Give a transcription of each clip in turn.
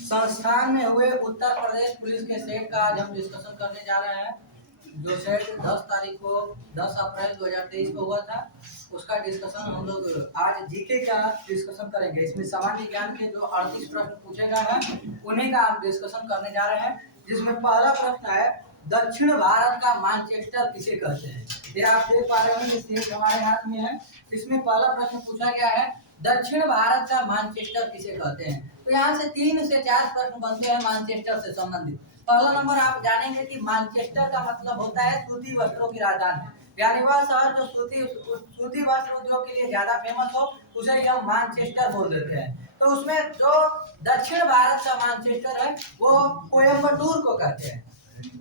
संस्थान में हुए उत्तर प्रदेश पुलिस के सेट का आज हम डिस्कशन करने जा रहे हैं। जो सेट 10 तारीख को 10 अप्रैल 2023 को हुआ था, उसका डिस्कशन हम लोग आज जीके का डिस्कशन करेंगे। इसमें सामान्य ज्ञान के जो 38 प्रश्न पूछे गए हैं उन्हीं का हम डिस्कशन करने जा रहे हैं। जिसमें पहला प्रश्न है, दक्षिण भारत का मानचेस्टर किसे कहते हैं। ये आप देख पा रहे हैं, सेट हमारे हाथ में है। इसमें पहला प्रश्न पूछा गया है, दक्षिण भारत का मानचेस्टर किसे कहते हैं। तो यहाँ से 3 से 4 प्रश्न बनते हैं मानचेस्टर से संबंधित। पहला नंबर आप जानेंगे कि मानचेस्टर का मतलब होता है सूती वस्त्रों की राजधानी, यानी वह शहर जो सूती वस्त्र उद्योग के लिए ज्यादा फेमस हो उसे हम मानचेस्टर बोल देते हैं। तो उसमें जो दक्षिण भारत का मानचेस्टर है वो कोयम्बटूर को कहते हैं।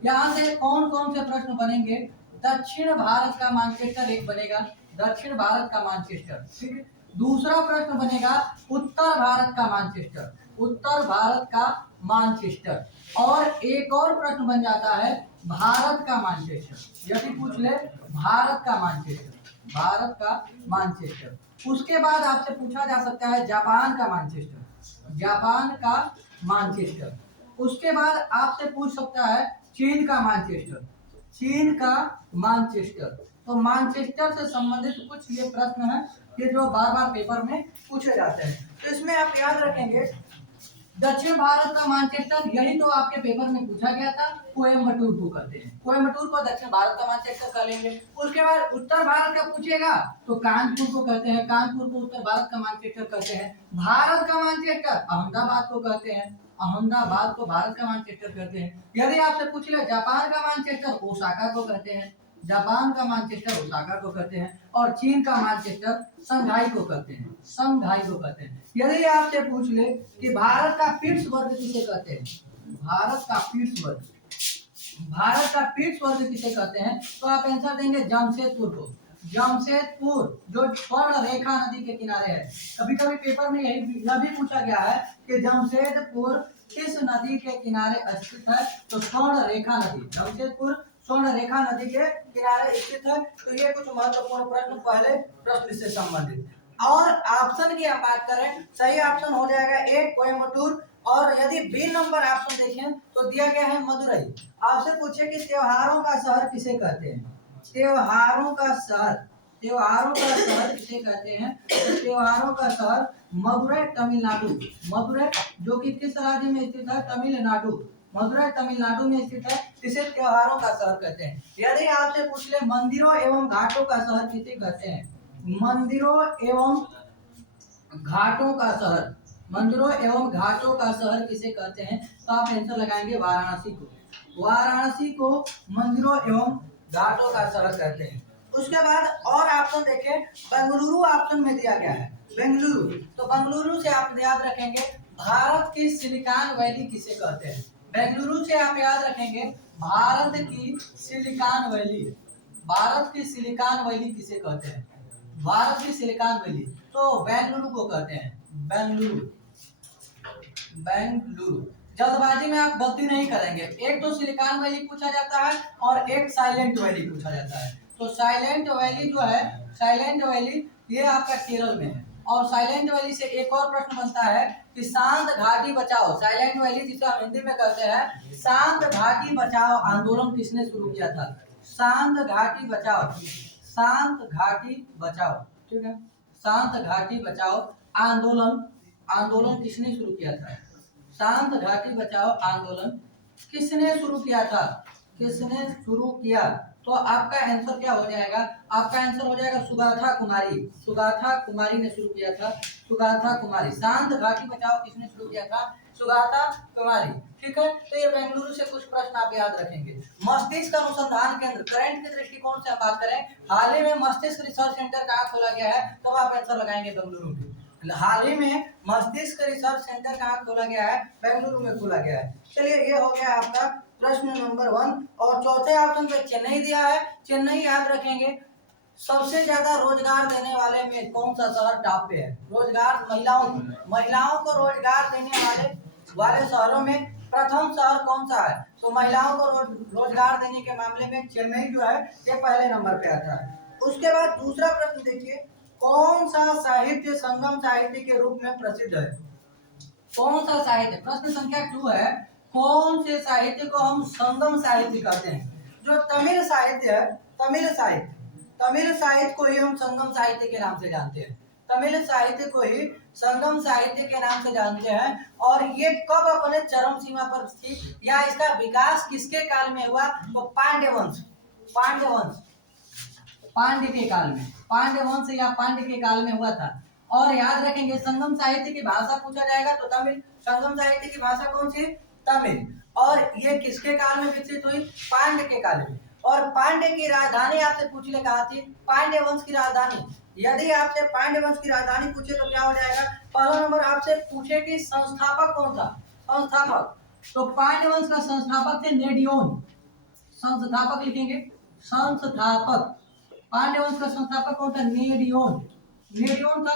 यहाँ से कौन कौन से प्रश्न बनेंगे। दक्षिण भारत का मानचेस्टर एक बनेगा, दक्षिण भारत का मानचेस्टर, ठीक है। दूसरा प्रश्न बनेगा उत्तर भारत का मानचेस्टर, उत्तर भारत का मानचेस्टर। और एक और प्रश्न बन जाता है भारत का मानचेस्टर। यदि पूछ ले भारत का मानचेस्टर, भारत का मानचेस्टर। उसके बाद आपसे पूछा जा सकता है जापान का मानचेस्टर, जापान का मानचेस्टर। उसके बाद आपसे पूछ सकता है चीन का मानचेस्टर, चीन का मानचेस्टर। तो मानचेस्टर से संबंधित कुछ ये प्रश्न है ये जो बार बार पेपर में पूछे जाते हैं। तो इसमें आप याद रखेंगे दक्षिण भारत का मानचेस्टर, यही तो आपके पेपर में पूछा गया था, कोयम्बटूर को कहते हैं। कोयम्बटूर को दक्षिण भारत का मानचेस्टर कर लेंगे। उसके बाद उत्तर भारत का पूछेगा तो कानपुर को कहते हैं, कानपुर को उत्तर भारत का मानचेस्टर कहते हैं। भारत का मानचेस्टर अहमदाबाद को कहते हैं, अहमदाबाद को भारत का मानचेस्टर कहते हैं। यदि आपसे पूछ ले जापान का मानचेस्टर ओसाका को कहते हैं, जापान का मानचेस्टर ओसाका को कहते हैं। और चीन का मानचेस्टर शंघाई को कहते हैं, शंघाई को कहते हैं। यदि आपसे पूछ ले कि भारत का पिट्सबर्ग किसे कहते हैं, भारत का पिट्सबर्ग, भारत का पिट्सबर्ग किसे कहते हैं, तो आप आंसर देंगे जमशेदपुर को, जमशेदपुर जो स्वर्ण रेखा नदी के किनारे है। कभी कभी पेपर में यह भी पूछा गया है कि जमशेदपुर किस नदी के किनारे स्थित है, तो स्वर्ण रेखा नदी, जमशेदपुर स्वर्ण रेखा नदी के किनारे स्थित है। तो ये कुछ महत्वपूर्ण प्रश्न पहले प्रश्न से संबंधित। और ऑप्शन की हम बात करें, सही ऑप्शन हो जाएगा एक कोयम्बटूर। और यदि बी नंबर ऑप्शन देखें तो दिया गया है मदुरई। आपसे पूछे कि त्योहारों का शहर किसे कहते हैं, त्योहारों का शहर, त्योहारों का शहर किसे कहते हैं, तो त्योहारों का शहर मदुरई तमिलनाडु, मदुरई जो कि किस राज्य में स्थित है, तमिलनाडु, मदुरई तमिलनाडु में स्थित है, इसे त्योहारों का शहर कहते हैं। यदि आपसे पूछ ले मंदिरों एवं घाटों का शहर किसे कहते हैं, मंदिरों एवं घाटों का शहर, मंदिरों एवं घाटों का शहर किसे कहते हैं, तो आप आंसर लगाएंगे वाराणसी को, वाराणसी को मंदिरों एवं घाटों का शहर कहते हैं। उसके बाद और ऑप्शन देखें, बेंगलुरु ऑप्शन में दिया गया है, बेंगलुरु। तो बेंगलुरु से आप याद रखेंगे भारत की सिलिकॉन वैली किसे कहते हैं, बेंगलुरु से आप याद रखेंगे भारत की सिलिकॉन वैली, भारत की सिलिकॉन वैली किसे कहते हैं, भारत की सिलिकॉन वैली तो बेंगलुरु को कहते हैं, बेंगलुरु, बेंगलुरु। जल्दबाजी में आप गलती नहीं करेंगे, एक तो सिलिकॉन वैली पूछा जाता है और एक साइलेंट वैली पूछा जाता है। तो साइलेंट वैली जो है, साइलेंट वैली ये आपका केरल में है। और साइलेंट वैली से एक और प्रश्न बनता है कि शांत घाटी बचाओ, साइलेंट वैली जिसे हम हिंदी में कहते हैं शांत घाटी बचाओ आंदोलन किसने शुरू किया था, शांत घाटी बचाओ, शांत घाटी बचाओ, ठीक है, शांत घाटी बचाओ आंदोलन, आंदोलन किसने शुरू किया था, शांत घाटी बचाओ आंदोलन किसने शुरू किया था, किसने शुरू किया। तो आपका आंसर क्या हो जाएगा, आपका आंसर हो जाएगा सुगाथा कुमारी, सुगाथा कुमारी ने शुरू किया था, सुगाथा कुमारी। शांत घाटी बचाओ किसने शुरू किया था, सुगाथा कुमारी, ठीक है। तो ये बेंगलुरु से कुछ प्रश्न आप याद रखेंगे। मस्तिष्क अनुसंधान केंद्र, करंट के दृष्टिकोण से हम बात करें, हाल ही में मस्तिष्क रिसर्च सेंटर कहाँ खोला गया है, तब आप आंसर लगाएंगे बेंगलुरु में। हाल ही में मस्तिष्क रिसर्च सेंटर कहाँ खोला गया है, बेंगलुरु में खोला गया है। चलिए ये हो गया आपका प्रश्न नंबर 1। और चौथे ऑप्शन पे चेन्नई दिया है, चेन्नई याद रखेंगे सबसे ज्यादा रोजगार देने वाले में कौन सा शहर टॉप पे है, रोजगार महिलाओं को रोजगार देने वाले शहरों में प्रथम शहर कौन सा है, तो महिलाओं को रोजगार देने के मामले में चेन्नई जो है ये पहले नंबर पे आता है। उसके बाद दूसरा प्रश्न देखिए, कौन सा साहित्य संगम साहित्य के रूप में प्रसिद्ध है, कौन सा साहित्य, प्रश्न संख्या 2 है, कौन से साहित्य को हम संगम साहित्य कहते हैं? जो तमिल साहित्य है, तमिल साहित्य को ही हम संगम साहित्य के नाम से जानते हैं। तमिल साहित्य को ही संगम साहित्य के नाम से जानते हैं। और ये कब अपने चरम सीमा पर थी या इसका विकास किसके काल में हुआ? तो पांड्य वंश पांड्य के काल में, पांड्य वंश या पांड्य के काल में हुआ था। और याद रखेंगे संगम साहित्य की भाषा पूछा जाएगा तो तमिल। संगम साहित्य की भाषा कौन सी? तमिल। और ये किसके काल में विकसित हुई? पांड्य के काल में। और पांड्य की राजधानी आपसे पूछने कहा थी, पांड्य वंश की राजधानी। यदि आपसे पांड्य वंश की राजधानी पूछे तो क्या हो जाएगा? पहला नंबर आपसे पूछे कि संस्थापक कौन था? संस्थापक, तो पांड्य वंश का संस्थापक थे नेडियोन। संस्थापक लिखेंगे, संस्थापक। पांड्य वंश का संस्थापक कौन था? नेडियोन था।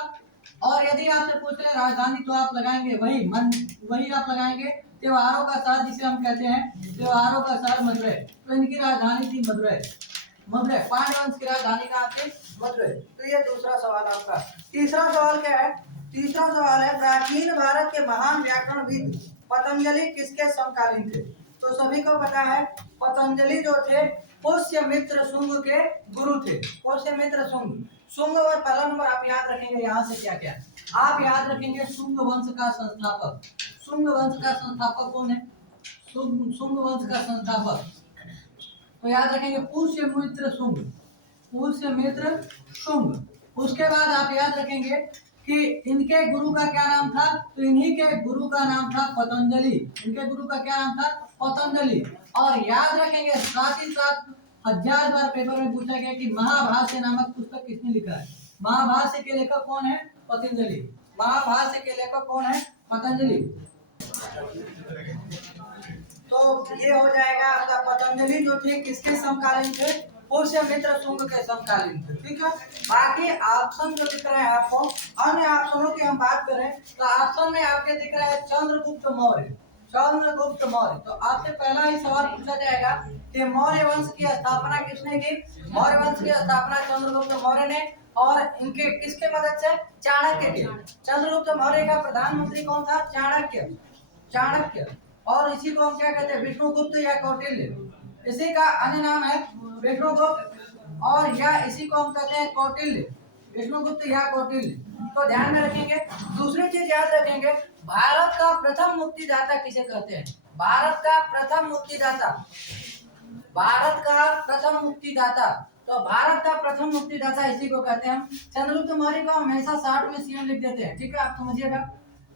और यदि आपसे पूछ ले राजधानी तो आप लगाएंगे वही आप लगाएंगे, त्योहारों का शहर जिसे हम कहते हैं, त्योहारों का शहर मदुरै। तो इनकी राजधानी थी मदुरै। पांड्य वंश की राजधानी कहाँ थी? मदुरै। तो ये दूसरा सवाल आपका। तीसरा सवाल क्या है? तीसरा सवाल है, प्राचीन भारत के महान व्याकरणविद पतंजलि किसके समकालीन थे? तो सभी को पता है पतंजलि जो थे पुष्यमित्र शुंग के गुरु थे। पुष्यमित्र शुंग। और पहला नंबर आप याद रखेंगे यहाँ से क्या क्या आप याद रखेंगे? शुंग वंश का संस्थापक। शुंग वंश का संस्थापक कौन है? शुंग वंश का संस्थापक तो याद रखेंगे पुष्यमित्र शुंग। उसके बाद आप याद रखेंगे कि इनके गुरु का क्या नाम था? तो इन्हीं के गुरु का नाम था पतंजलि। इनके गुरु का क्या नाम था? पतंजलि। और याद रखेंगे साथ ही साथ 1000 बार पेपर में पूछा गया कि महाभाष्य नामक पुस्तक किसने लिखा है? महाभाष्य के लेखक कौन है? पतंजलि। महाभाष्य के लेखक कौन है? पतंजलि। तो ये हो जाएगा आपका पतंजलि जो थे किसके समकालीन थे? पुष्यमित्र शुंग के समकालीन थे। ठीक है। बाकी ऑप्शन जो दिख रहे हैं आपको, अन्य ऑप्शनों की हम बात करें तो ऑप्शन में आपके दिख रहा है चंद्रगुप्त मौर्य। चंद्रगुप्त मौर्य। तो आपसे पहला ही सवाल पूछा जाएगा कि मौर्य वंश की स्थापना किसने की? मौर्य वंश की स्थापना चंद्रगुप्त मौर्य ने। और इनके किसके मदद से? चाणक्य के। चंद्रगुप्त मौर्य का प्रधानमंत्री कौन था? चाणक्य। और इसी को हम क्या कहते हैं? विष्णुगुप्त या कौटिल्य। इसी का अन्य नाम है विष्णुगुप्त और या इसी को हम कहते हैं कौटिल्य। विष्णुगुप्त या कौटिल्य। तो ध्यान में रखेंगे। दूसरी चीज याद रखेंगे, भारत का प्रथम मुक्तिदाता किसे कहते हैं? भारत का प्रथम मुक्तिदाता तो भारत का प्रथम मुक्तिदाता इसी को कहते हैं। चंद्रगुप्त मौर्य को हमेशा शॉर्ट में सीएम लिख देते हैं। ठीक है, आप समझिएगा,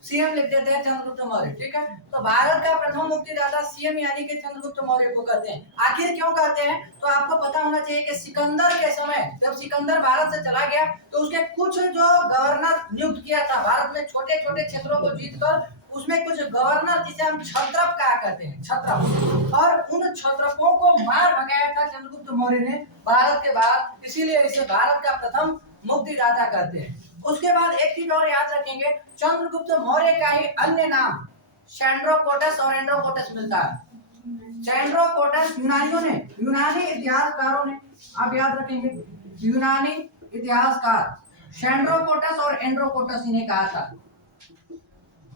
सीएम लिख देते हैं चंद्रगुप्त मौर्य। ठीक है। तो भारत का प्रथम मुक्तिदाता सीएम यानी कि चंद्रगुप्त मौर्य को कहते हैं। आखिर क्यों कहते हैं? तो आपको पता होना चाहिए कि सिकंदर के समय जब सिकंदर भारत से चला गया तो उसके कुछ जो गवर्नर नियुक्त किया था भारत में छोटे छोटे क्षेत्रों को जीतकर, उसमें कुछ गवर्नर जिसे हम क्षत्रप कहा करते हैं, क्षत्रप, और उन क्षत्रपों को मार भगाया था चंद्रगुप्त मौर्य ने भारत के बाद। इसीलिए इसे भारत का प्रथम मुक्तिदाता कहते हैं। उसके बाद एक चीज और याद रखेंगे, चंद्रगुप्त मौर्य का ही अन्य नाम सैंड्रोकोटस और एंड्रोकोटस मिलता है। सैंड्रोकोटस यूनानी इतिहासकारों ने, आप याद रखेंगे, यूनानी इतिहासकार सैंड्रोकोटस और एंड्रोकोटस इन्हें कहा था।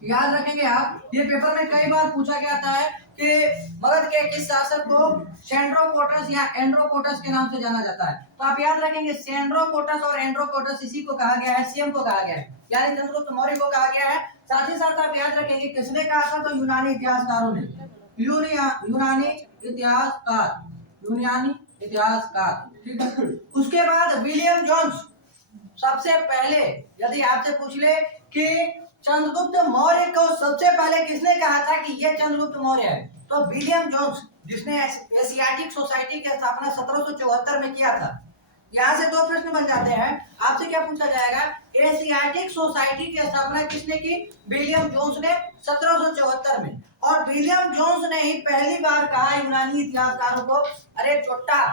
याद रखेंगे आप, ये पेपर में कई बार पूछा गया था कि मगध के किस शासक को सैंड्रोकोटस या एंड्रोकोटस के नाम से जाना जाता है? तो आप याद रखेंगे सैंड्रोकोटस और एंड्रोकोटस इसी को कहा गया है, सीएम को कहा गया है, यानी चंद्रगुप्त मौर्य को कहा गया है। साथ ही साथ आप याद रखेंगे किसने कहा था? तो यूनानी इतिहासकारों ने, यूनानी इतिहासकार। ठीक है। उसके बाद विलियम जोन्स, सबसे पहले यदि आपसे पूछ ले कि चंद्रगुप्त मौर्य को सबसे पहले किसने कहा था कि ये चंद्रगुप्त मौर्य है? तो विलियम जोन्स, जिसने एशियाटिक सोसाइटी की स्थापना 1774 में किया था। यहाँ से दो प्रश्न बन जाते हैं। आपसे क्या पूछा जाएगा? एशियाटिक सोसाइटी की स्थापना किसने की? विलियम जोन्स ने 1774 में। और विलियम जोन्स ने ही पहली बार कहा यूनानी इतिहासकारों को, अरे चोट्टा,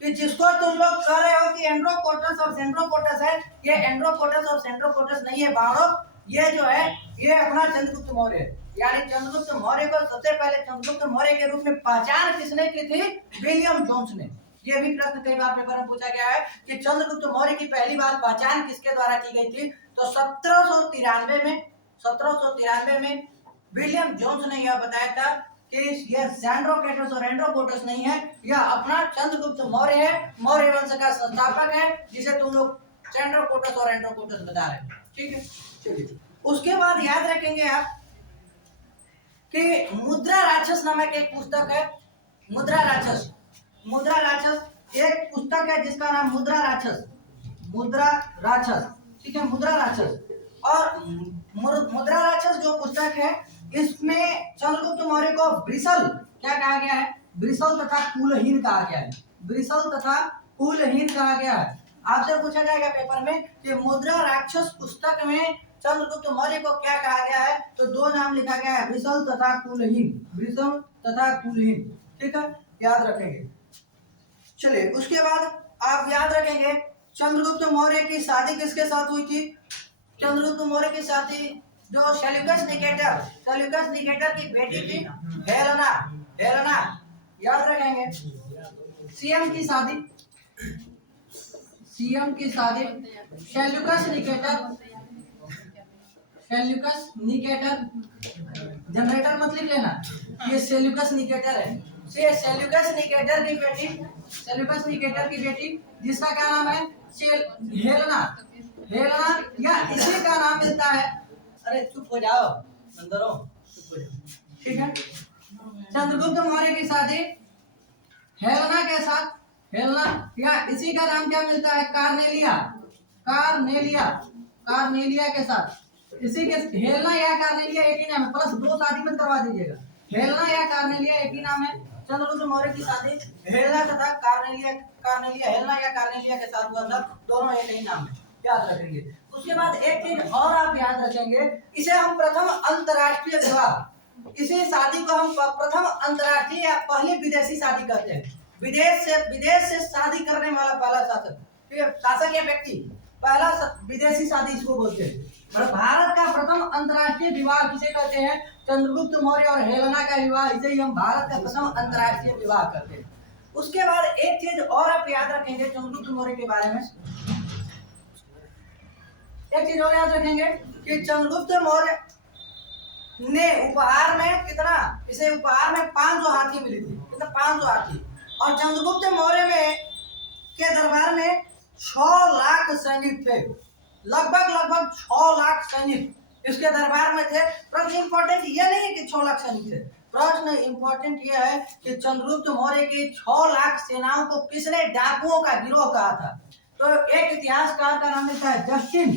कि जिसको तुम लोग कह रहे हो कि एंड्रोकोटस और सेंड्रोकोटस है, ये एंड्रोकोटस और सेंड्रोकोटस नहीं है बाड़ो, ये जो है ये अपना चंद्रगुप्त मौर्य है। यानी चंद्रगुप्त मौर्य को सबसे पहले चंद्रगुप्त मौर्य के रूप में पहचान किसने की थी? विलियम जोन्स ने। ये भी प्रश्न कई बार पेपर में पूछा गया है कि चंद्रगुप्त मौर्य की पहली बार पहचान किसके द्वारा की गई थी? तो 1793 में 1793 में विलियम जोन्स ने यह बताया था कि यह सैंड्रोकेटस और एंड्रोकोटस नहीं है, यह अपना चंद्रगुप्त मौर्य है, मौर्य वंश का संस्थापक है, जिसे तुम लोग सैंड्रोकोटस और एंड्रोकोटस बता रहे हैं। ठीक है, चलिए। उसके बाद याद रखेंगे आप कि मुद्रा राक्षस नामक एक पुस्तक है। मुद्रा राक्षस एक पुस्तक है जिसका नाम मुद्रा राक्षस। ठीक है, मुद्रा राक्षस। और मुद्रा राक्षस जो पुस्तक है, इसमें चंद्रगुप्त मौर्य को ब्रिसल क्या कहा गया है? ब्रिसल तथा कुलहीन कहा गया है। ब्रिसल तथा कुलहीन कहा गया है। आपसे पूछा जाएगा पेपर में कि मुद्रा राक्षस पुस्तक में चंद्रगुप्त मौर्य को क्या कहा गया है, तो दो नाम लिखा गया है, ब्रिसल तथा कुलहीन। ब्रिसल तथा कुलहीन। ठीक है, याद रखेंगे। चलिए, उसके बाद आप याद रखेंगे चंद्रगुप्त मौर्य की शादी किसके साथ हुई थी? चंद्रगुप्त मौर्य की शादी जो सेल्यूकस निकेटर की बेटी थी हेलेना। याद रखेंगे। सीएम की शादी सेल्यूकस निकेटर। जनरेटर मत लिख लेना, ये सेल्यूकस निकेटर है। ये सेल्यूकस निकेटर की बेटी जिसका क्या नाम है? हेलेना या इसी का नाम मिलता है। अरे चुप हो जाओ, अंदर हो, चुप हो जाओ। ठीक है, चंद्रगुप्त मौर्य की शादी हेलेना के साथ, हेलेना या इसी का नाम क्या मिलता है? कार्नेलिया के साथ। इसी के हेलेना या कार्नेलिया एक ही नाम है, प्लस दो शादी मत करवा दीजिएगा। हेलेना या कार्नेलिया एक ही नाम है। चंद्रगुप्त मौर्य की शादी हेलेना तथा कार्नेलिया हेलेना या कार्नेलिया के साथ हुआ था। दोनों एक ही नाम है, याद रखेंगे। उसके बाद एक चीज और आप याद रखेंगे, इसे हम प्रथम अंतरराष्ट्रीय विवाह, इसी शादी को हम प्रथम अंतरराष्ट्रीय या पहली विदेशी शादी कहते हैं। विदेश से शादी करने वाला पहला शासक या व्यक्ति, पहला विदेशी शादी इसको बोलते हैं। भारत का प्रथम अंतरराष्ट्रीय विवाह किसे कहते हैं? चंद्रगुप्त मौर्य और हेलेना का विवाह, इसे ही हम भारत का प्रथम अंतरराष्ट्रीय विवाह करते हैं। उसके बाद एक चीज और आप याद रखेंगे चंद्रगुप्त मौर्य के बारे में, एक चीज और याद रखेंगे कि चंद्रगुप्त मौर्य ने उपहार में कितना, इसे उपहार में 500 हाथी मिली थी। कितना? 500 हाथी। और चंद्रगुप्त मौर्य में के दरबार में 6 लाख सैनिक थे। लगभग 6 लाख सैनिक इसके दरबार में थे। प्रश्न इंपॉर्टेंट ये नहीं है कि 6 लाख सैनिक थे, प्रश्न इंपॉर्टेंट ये है कि चंद्रगुप्त मौर्य की 6 लाख सेनाओं को किसने डाकुओं का गिरोह कहा था? तो एक इतिहासकार का नाम लिखा है जस्टिन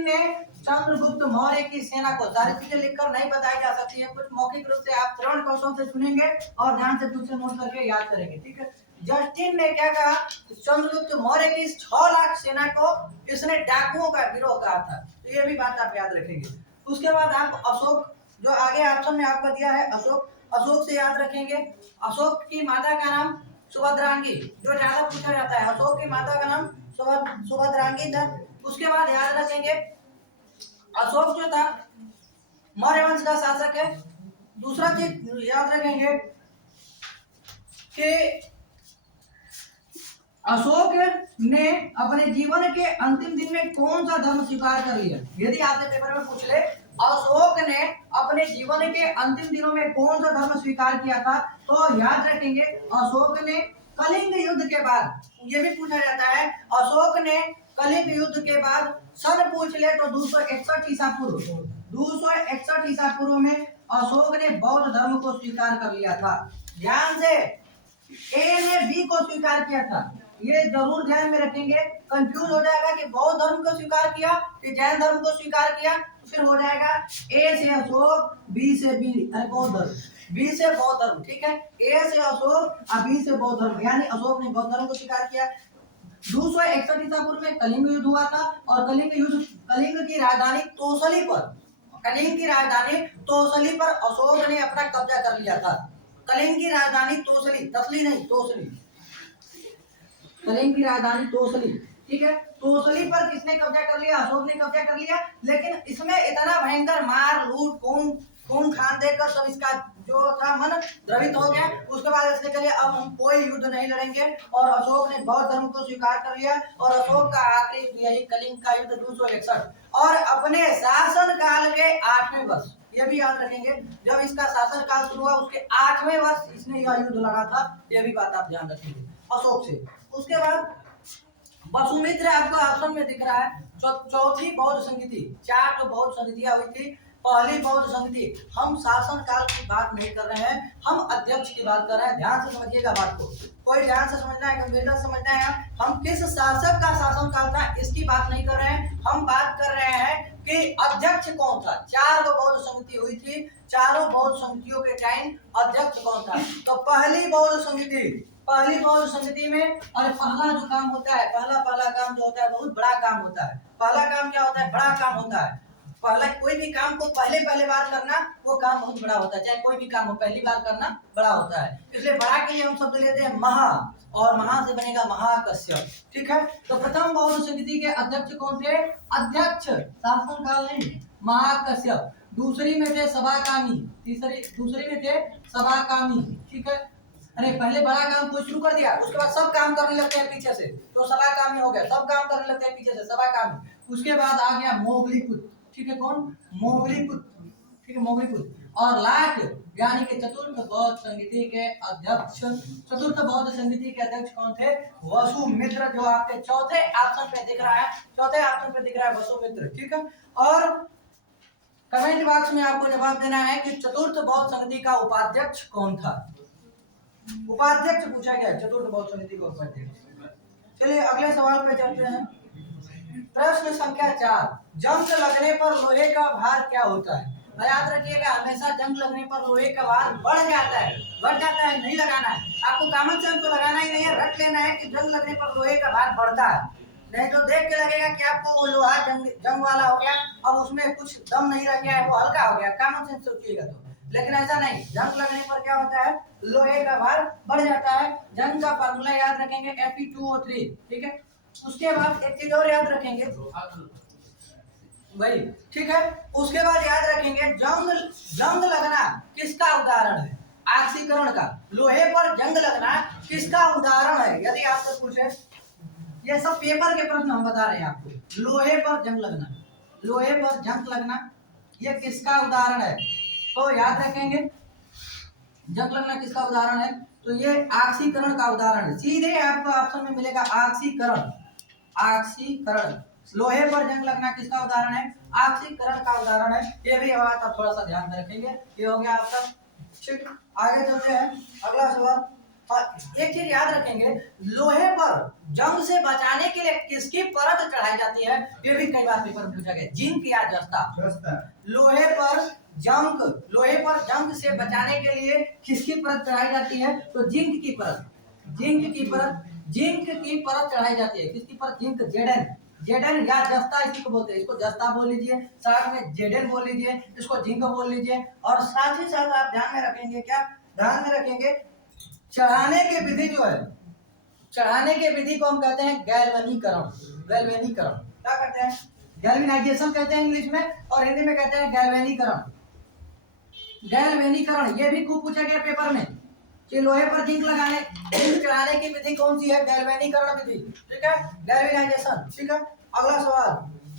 ने चंद्रगुप्त मौर्य की सेना को, सारी चीजें लिखकर नहीं बताई जा सकती है, कुछ मौखिक रूप से आप श्रवण कौशल से सुनेंगे और ध्यान से कुछ नोट करके याद करेंगे। ठीक है, जस्टिन ने क्या कहा? चंद्रगुप्त मौर्य की 6 लाख सेना को इसने डाकुओं का गिरोह कहा था। तो ये भी बात आप याद रखेंगे। उसके बाद आप अशोक, जो आगे ऑप्शन में आपको दिया है अशोक से याद रखेंगे। अशोक की माता का नाम सुभद्रांगी, जो ज्यादा पूछा जाता है। अशोक की माता का नाम सुभद्रांगी था। उसके बाद याद रखेंगे अशोक जो था मौर्य वंश का शासक है। दूसरा चीज याद रखेंगे कि अशोक ने अपने जीवन के अंतिम दिन में कौन सा धर्म स्वीकार कर लिया? यदि आपसे पेपर में पूछ ले अशोक ने अपने जीवन के अंतिम दिनों में कौन सा धर्म स्वीकार किया था, तो याद रखेंगे अशोक ने कलिंग युद्ध के बाद, ये भी पूछा जाता है, अशोक ने कलिंग युद्ध के बाद सन पूछ ले तो 261 ईसा पूर्व में अशोक ने बौद्ध धर्म को स्वीकार कर लिया था। ध्यान से, ए ने बी को स्वीकार किया था, ये जरूर ध्यान में रखेंगे। कंफ्यूज हो जाएगा कि बौद्ध धर्म को स्वीकार किया कि जैन धर्म को स्वीकार किया, तो फिर हो जाएगा ए से अशोक, बी से बौद्ध धर्म, बी से बौद्ध धर्म। ठीक है, ए से अशोक और बी से बौद्ध धर्म, यानी अशोक ने बौद्ध धर्म को स्वीकार किया। 261 ईसा पूर्व में कलिंग युद्ध हुआ था और कलिंग की राजधानी तोसली पर अशोक ने अपना कब्जा कर लिया था। कलिंग की राजधानी तोसली, तसली नहीं, तोसली, कलिंग की राजधानी तोसली। ठीक है, तोसली पर किसने कब्जा कर लिया? अशोक ने कब्जा कर लिया। लेकिन इसमें इतना भयंकर मार लूट खून खान देकर सब इसका जो था मन द्रवित हो गया। उसके बाद इसने कहा अब हम कोई युद्ध नहीं लड़ेंगे और अशोक ने बौद्ध धर्म को स्वीकार कर लिया और अशोक का आखिरी युद्ध यही कलिंग का युद्ध 261 और अपने शासन काल के 8वें वर्ष, ये भी याद रखेंगे, जब इसका शासन काल शुरू हुआ उसके 8वें वर्ष इसने यह युद्ध लड़ा था, ये भी बात आप ध्यान रखेंगे अशोक से। उसके बाद वसुमित्र आपको ऑप्शन में दिख रहा है, चौथी बौद्ध संगीति, 4 तो बौद्ध संगीतियां हुई थी। पहली बौद्ध संगीति, हम शासन काल की बात नहीं कर रहे हैं, हम अध्यक्ष की बात कर रहे हैं, ध्यान से समझिएगा बात को, कोई ध्यान से समझना है, कंप्यूटर समझना है। हम किस शासक का शासन काल था इसकी बात नहीं कर रहे हैं, हम बात कर रहे हैं कि अध्यक्ष कौन था। 4 बौद्ध संगीति हुई थी, चारों बौद्ध संगीतियों के टाइम अध्यक्ष कौन था। तो पहली बौद्ध संगीति में, और पहला जो काम होता है, पहला काम जो होता है बहुत बड़ा काम होता है। पहला काम क्या होता है? बड़ा काम होता है। पहला कोई भी काम को पहले बार करना वो काम बहुत बड़ा होता है, चाहे कोई भी काम हो पहली बार करना बड़ा होता है, इसलिए बड़ा के लिए हम शब्द लेते हैं महा, और महा से बनेगा महाकश्यप। ठीक है, तो प्रथम बौद्ध संगीति के अध्यक्ष कौन थे? अध्यक्ष, शासन काल नहीं, महाकश्यप। दूसरी में थे सभाकामी, दूसरी में थे सभाकामी। ठीक है, अरे पहले बड़ा काम कोई शुरू कर दिया, उसके बाद सब काम करने लगते हैं पीछे से, तो सभाकामी हो गया, सब काम करने लगते हैं पीछे से, सभाकामी। उसके बाद आ गया मोगलीपुत्र। ठीक है, कौन? मोगलीपुत्र। ठीक है, मोगलीपुत्र। और लास्ट यानी कि चतुर्थ बौद्ध संगीति के अध्यक्ष, चतुर्थ बौद्ध संगीति के अध्यक्ष कौन थे? वसुमित्र, जो आपके चौथे ऑप्शन पे दिख रहा है, वसुमित्र। ठीक है, और कमेंट बॉक्स में आपको जवाब देना है कि चतुर्थ बौद्ध संगीति का उपाध्यक्ष कौन था। उपाध्यक्ष पूछा गया, चतुर्थ बौद्ध समिति का उपाध्यक्ष। चलिए अगले सवाल पे चलते हैं। प्रश्न संख्या 4, जंग लगने पर लोहे का भार क्या होता है? याद रखिएगा, हमेशा जंग लगने पर लोहे का भार बढ़ जाता है, नहीं लगाना है आपको, कॉमन सेंस तो लगाना ही नहीं है, रट लेना है कि जंग लगने पर लोहे का भार बढ़ता है, नहीं तो देख के लगेगा कि आपको वो लोहा जंग वाला हो गया, अब उसमें कुछ दम नहीं रह गया है, वो हल्का हो गया, कॉमन सेंस सोचिएगा तो। लेकिन ऐसा नहीं, जंग लगने पर क्या होता है? लोहे का भार बढ़ जाता है। जंग का फार्मूला याद रखेंगे, Fe2O3। ठीक है, उसके बाद एक चीज और याद रखेंगे भाई, ठीक है, उसके बाद याद रखेंगे जंग लगना किसका उदाहरण है? ऑक्सीकरण का। लोहे पर जंग लगना किसका उदाहरण है? यदि आपसे पूछे, ये सब पेपर के प्रश्न हम बता रहे हैं आपको। लोहे पर जंग लगना ये किसका उदाहरण है? तो याद रखेंगे, जंग लगना किसका उदाहरण है? तो ये ऑक्सीकरण का उदाहरण है। सीधे आपको ऑप्शन में मिलेगा ऑक्सीकरण। लोहे पर जंग लगना किसका उदाहरण है? ऑक्सीकरण का उदाहरण है। ये भी बात आप थोड़ा सा ध्यान में रखेंगे। ये हो गया आपका। ठीक, आगे चलते हैं, अगला सवाल। एक चीज याद रखेंगे, लोहे पर जंग से बचाने के लिए किसकी परत चढ़ाई जाती है? ये भी कई बार पेपर में पूछा गया, जिंक या जस्ता। लोहे पर जंग से बचाने के लिए किसकी परत चढ़ाई जाती है? तो जिंक की परत चढ़ाई जाती है। किसकी परत? जिंक, जेडन या जस्ता इसी को बोलते हैं। इसको जस्ता बोल लीजिए, साथ में जेडन बोल लीजिए, इसको जिंक बोल लीजिए। और साथ ही साथ आप ध्यान में रखेंगे, क्या ध्यान में रखेंगे? चढ़ाने की विधि जो है, चढ़ाने की विधि को हम कहते हैं गैल्वेनीकरण। क्या कहते हैं? गैल्वेनाइजेशन कहते हैं इंग्लिश में, और हिंदी में कहते हैं गैल्वेनीकरण। ये भी खूब पूछा गया पेपर में कि लोहे पर जिंक चढ़ाने की विधि कौन सी है? गैल्वेनीकरण विधि। ठीक है, गैल्वेनाइजेशन। ठीक है, अगला सवाल,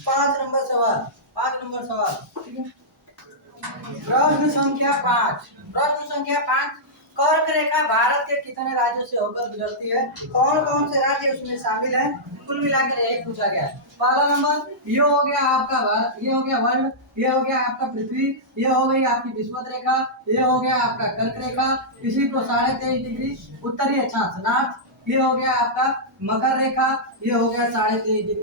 5 नंबर सवाल। ठीक है, प्रश्न संख्या 5, कर्क रेखा भारत के कितने राज्यों से होकर गुजरती है? कौन कौन से राज्य उसमें शामिल हैं? कुल मिलाकर यही पूछा गया है। पहला नंबर, ये हो गया आपका भारत, ये हो गया वर्ल्ड, ये हो गया आपका पृथ्वी, ये हो गई आपकी विषुवत रेखा, ये हो गया आपका कर्क रेखा, इसी को 23.5 डिग्री उत्तरी अक्षांश नॉर्थ, ये हो गया आपका मकर रेखा, ये हो गया 23.5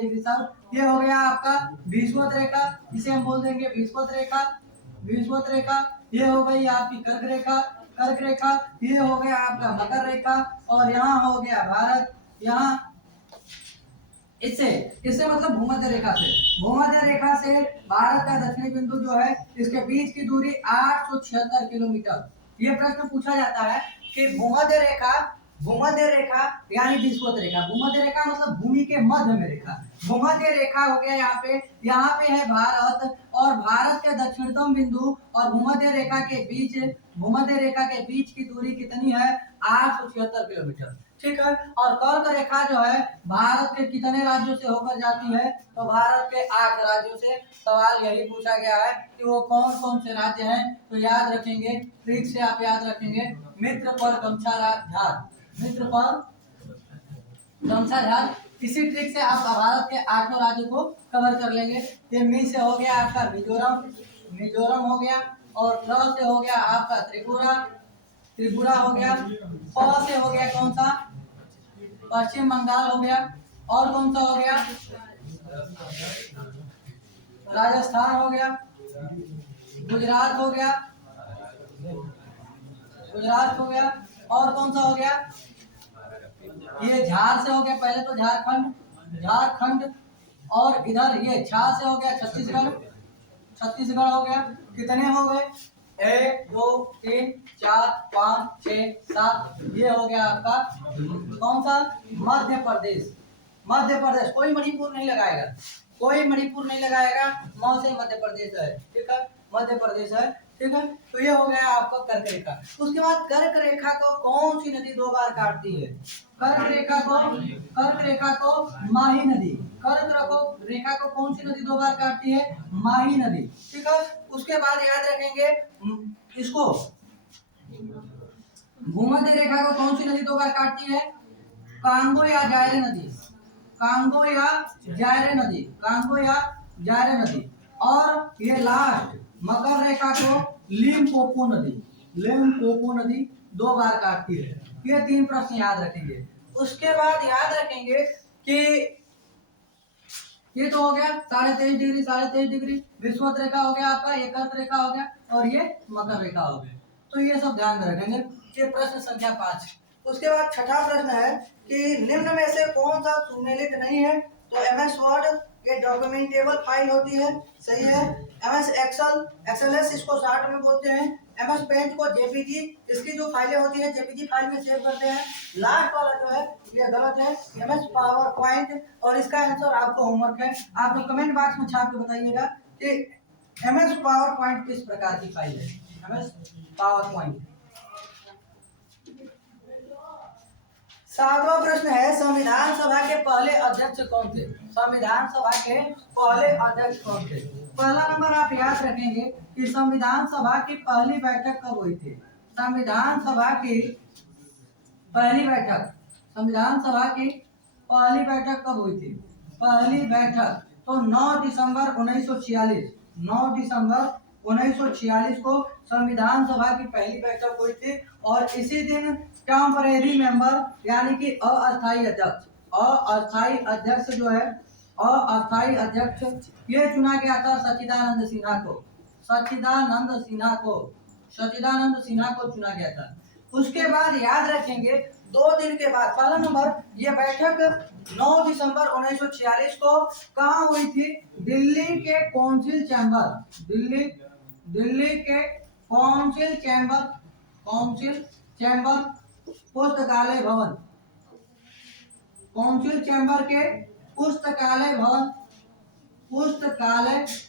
डिग्री साउथ, ये हो गया आपका विषुवत रेखा, इसे हम बोल देंगे विषुवत रेखा, ये हो गई आपकी कर्क रेखा, ये हो गया आपका मकर रेखा, और यहाँ हो गया भारत। यहाँ इससे मतलब भूमध्य रेखा से भारत का दक्षिणी बिंदु जो है, इसके बीच की दूरी 876 किलोमीटर। ये प्रश्न पूछा जाता है कि भूमध्य रेखा भूमध्य रेखा यानी विषुवत रेखा। भूमध्य रेखा मतलब भूमि के मध्य में रेखा। भूमध्य रेखा हो गया यहाँ पे है भारत, और भारत के दक्षिणतम बिंदु और भूमध्य रेखा के बीच की दूरी कितनी है? 876 किलोमीटर। ठीक है। और कर्क रेखा जो है भारत के कितने राज्यों से होकर जाती है? तो भारत के 8 राज्यों से। सवाल यही पूछा गया है कि वो कौन कौन से राज्य हैं। तो याद रखेंगे, ट्रिक से आप याद रखेंगे, मित्र पर गमछा झार, मित्र पर गमछा झार। इसी ट्रिक से आप भारत के 8 राज्यों को कवर कर लेंगे। ये मी से हो गया आपका मिजोरम हो गया, और त्र से हो गया आपका त्रिपुरा हो गया, प से हो गया कौन सा? पश्चिम बंगाल हो गया, और कौन सा हो गया? राजस्थान हो गया, गुजरात हो गया, और कौन सा हो गया? ये झार से हो गया, पहले तो झारखंड, और इधर ये छा से हो गया छत्तीसगढ़ हो गया। कितने हो गए? 1 2 3 4 5 6 7। ये हो गया आपका कौन सा? मध्य प्रदेश। कोई मणिपुर नहीं लगाएगा, म से मध्य प्रदेश है। ठीक है, मध्य प्रदेश है। ठीक है, तो ये हो गया आपका कर्क रेखा। उसके बाद कर्क रेखा को कौन सी नदी 2 बार काटती है? कर्क रेखा को माही नदी। रेखा को कौन सी नदी 2 बार काटती है? माही नदी। ठीक है, उसके बाद याद रखेंगे इसको, भूमध्य रेखा को कौन सी नदी 2 बार काटती है? कांगो या जायरे नदी। और ये लास्ट मकर रेखा को लिम्पोपो नदी 2 बार काटती है। ये 3 प्रश्न याद रखेंगे। उसके बाद याद रखेंगे कि ये तो हो गया 23.5 डिग्री विषुवत रेखा हो गया आपका, ये कर्क रेखा हो गया, और ये मकर रेखा हो गया। तो ये सब ध्यान में रखेंगे। ये प्रश्न संख्या 5। उसके बाद छठा प्रश्न है कि निम्न में से कौन सा सुमेलित नहीं है? तो MS वर्ड ये डॉक्यूमेंटेबल फाइल होती है, सही है। MS एक्सेल, XLS इसको शॉर्ट में बोलते हैं। MS पेंट को JPG, इसकी जो फाइलें होती है JPG फाइल में सेव करते हैं। लास्ट वाला जो है ये गलत है, MS पावर पॉइंट। और इसका आंसर आपको होमवर्क है, आप लोग कमेंट बॉक्स में छाप के बताइएगा कि MS पावर पॉइंट किस प्रकार की फाइल है। MS power point. 7वां प्रश्न है संविधान सभा के पहले अध्यक्ष कौन थे? पहला नंबर आप याद रखेंगे कि संविधान सभा की पहली बैठक कब हुई थी? संविधान सभा की पहली बैठक कब हुई थी? पहली बैठक तो 9 दिसंबर 1946 को संविधान सभा की पहली बैठक हुई थी। और इसी दिन टेम्परेरी मेंबर यानी कि अस्थायी अध्यक्ष जो है, अस्थायी अध्यक्ष ये चुना गया था सच्चिदानंद सिन्हा को चुना गया था। उसके बाद याद रखेंगे 2 दिन के बाद, पहला नंबर ये बैठक 9 दिसंबर 1946 को कहाँ हुई थी? दिल्ली के काउंसिल चैम्बर पुस्तकालय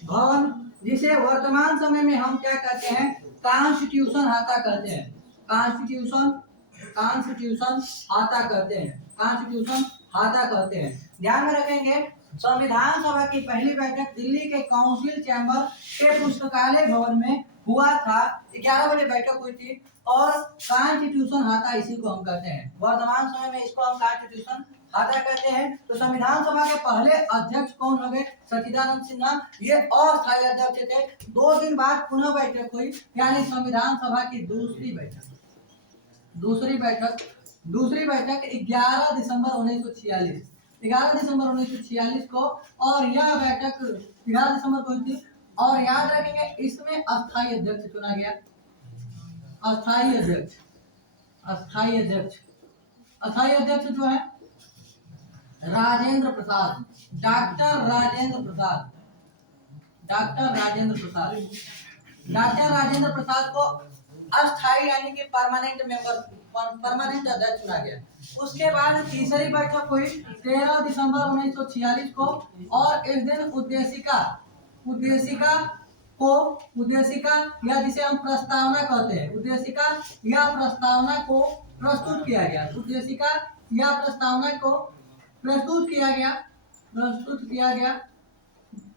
भवन, जिसे वर्तमान समय में हम क्या कहते हैं? कॉन्स्टिट्यूशन हाता कहते हैं। ध्यान में रखेंगे, संविधान सभा की पहली बैठक दिल्ली के काउंसिल चैम्बर के पुस्तकालय भवन में हुआ था। 11 बजे बैठक हुई थी। और कॉन्स्टिट्यूशन हाता इसी को हम कहते हैं, वर्तमान समय में इसको हम कॉन्स्टिट्यूशन हाता कहते हैं। तो संविधान सभा के पहले अध्यक्ष कौन हो गए? सच्चिदानंद सिन्हा, ये अस्थायी अध्यक्ष थे। 2 दिन बाद पुनः बैठक हुई, यानी संविधान सभा की दूसरी बैठक 11 दिसंबर 1946 को। और यह बैठक 11 दिसंबर को हुई थी। और याद रखेंगे इसमें अस्थायी अध्यक्ष चुना गया। अस्थायी अध्यक्ष जो है राजेंद्र प्रसाद, डॉक्टर राजेंद्र प्रसाद को अस्थायी यानी कि परमानेंट मेंबर परमानेंट अध्यक्ष चुना गया। उसके बाद तीसरी बैठक हुई 13 दिसंबर 1946 को, और इस दिन उद्देशिका या जिसे हम प्रस्तावना कहते हैं, उद्देशिका या प्रस्तावना को प्रस्तुत किया गया। उद्देशिका या प्रस्तावना को प्रस्तुत किया गया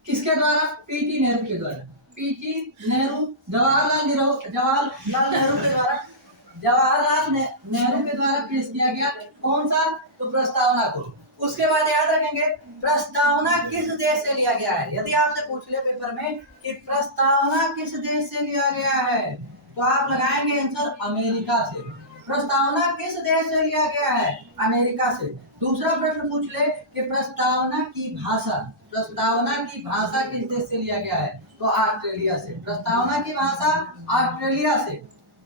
किसके द्वारा? पीटी नेहरू के द्वारा। पीटी नेहरू, जवाहरलाल नेहरू के द्वारा पेश किया गया। कौन सा? तो प्रस्तावना को। उसके बाद याद रखेंगे प्रस्तावना किस देश से लिया गया है। यदि आपसे पूछ ले पेपर में कि प्रस्तावना किस देश से लिया गया है, तो आप लगाएंगे आंसर अमेरिका से। प्रस्तावना किस देश से लिया गया है? अमेरिका से। दूसरा प्रश्न पूछ ले कि प्रस्तावना की भाषा किस देश से लिया गया है, तो ऑस्ट्रेलिया से। प्रस्तावना की भाषा ऑस्ट्रेलिया से।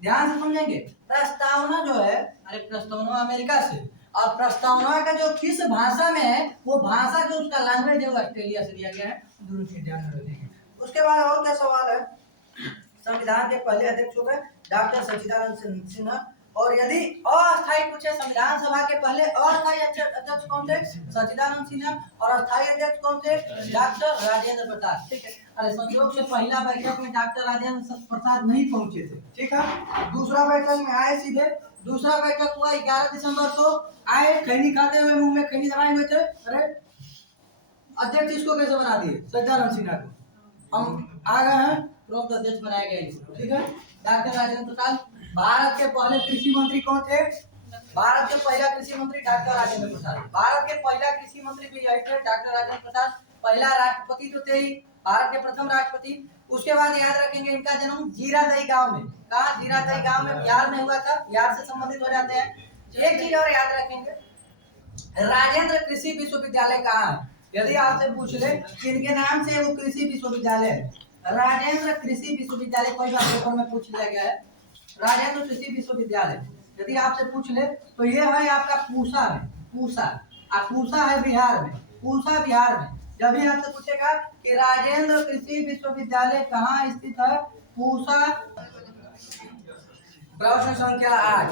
ध्यान से समझेंगे, प्रस्तावना जो है, अरे प्रस्तावना अमेरिका से, और प्रस्तावना का जो किस भाषा में है, वो भाषा जो उसका लैंग्वेज है वो ऑस्ट्रेलिया से लिया गया है। दोनों चीज ध्यान में रखेंगे। उसके बाद और क्या सवाल है? संविधान के पहले अध्यक्ष हो गए डॉक्टर सच्चिदानंद सिन्हा, और यदि अस्थायी पूछे संविधान सभा के पहले अस्थायी अध्यक्ष कौन थे? सच्चिदानंद सिन्हा। और अस्थायी अध्यक्ष कौन थे? डॉक्टर राजेंद्र प्रसाद। ठीक है, अरे संयोग से पहला बैठक में डॉक्टर राजेंद्र प्रसाद नहीं पहुंचे थे। ठीक है, दूसरा बैठक में आए सीधे। दूसरा बैठक हुआ 11 दिसंबर को, आए खैनी खाते हुए, मुंह में खैनी दबाए हुए थे। अरे अध्यक्ष इसको कैसे बना दिए? सच्चिदानंद सिन्हा को। हम आ गए हैं, तुरंत अध्यक्ष बनाया गया इसको। ठीक है, डॉक्टर राजेंद्र प्रसाद। भारत के पहले कृषि मंत्री कौन थे? भारत के पहला कृषि मंत्री डॉक्टर राजेंद्र प्रसाद। भारत के पहला कृषि मंत्री भी यही थे, डॉक्टर राजेंद्र प्रसाद। पहला राष्ट्रपति तो थे ही, भारत के प्रथम राष्ट्रपति। उसके बाद याद रखेंगे इनका जन्म जीरादई गांव में। कहा? जीरादई गांव में, बिहार में हुआ था। बिहार से संबंधित हो जाते हैं। एक चीज और याद रखेंगे, राजेंद्र कृषि विश्वविद्यालय कहाँ है? यदि आपसे पूछ ले कि इनके नाम से वो कृषि विश्वविद्यालय है, राजेंद्र कृषि विश्वविद्यालय, कोई बात पेपर में पूछ लिया गया है। राजेंद्र कृषि विश्वविद्यालय यदि आपसे पूछ ले तो ये है आपका पूसा में। पूसा है बिहार में। पूसा बिहार में। जब भी आपसे पूछेगा कि राजेंद्र कृषि विश्वविद्यालय कहाँ स्थित है, पूसा। प्रश्न संख्या 8,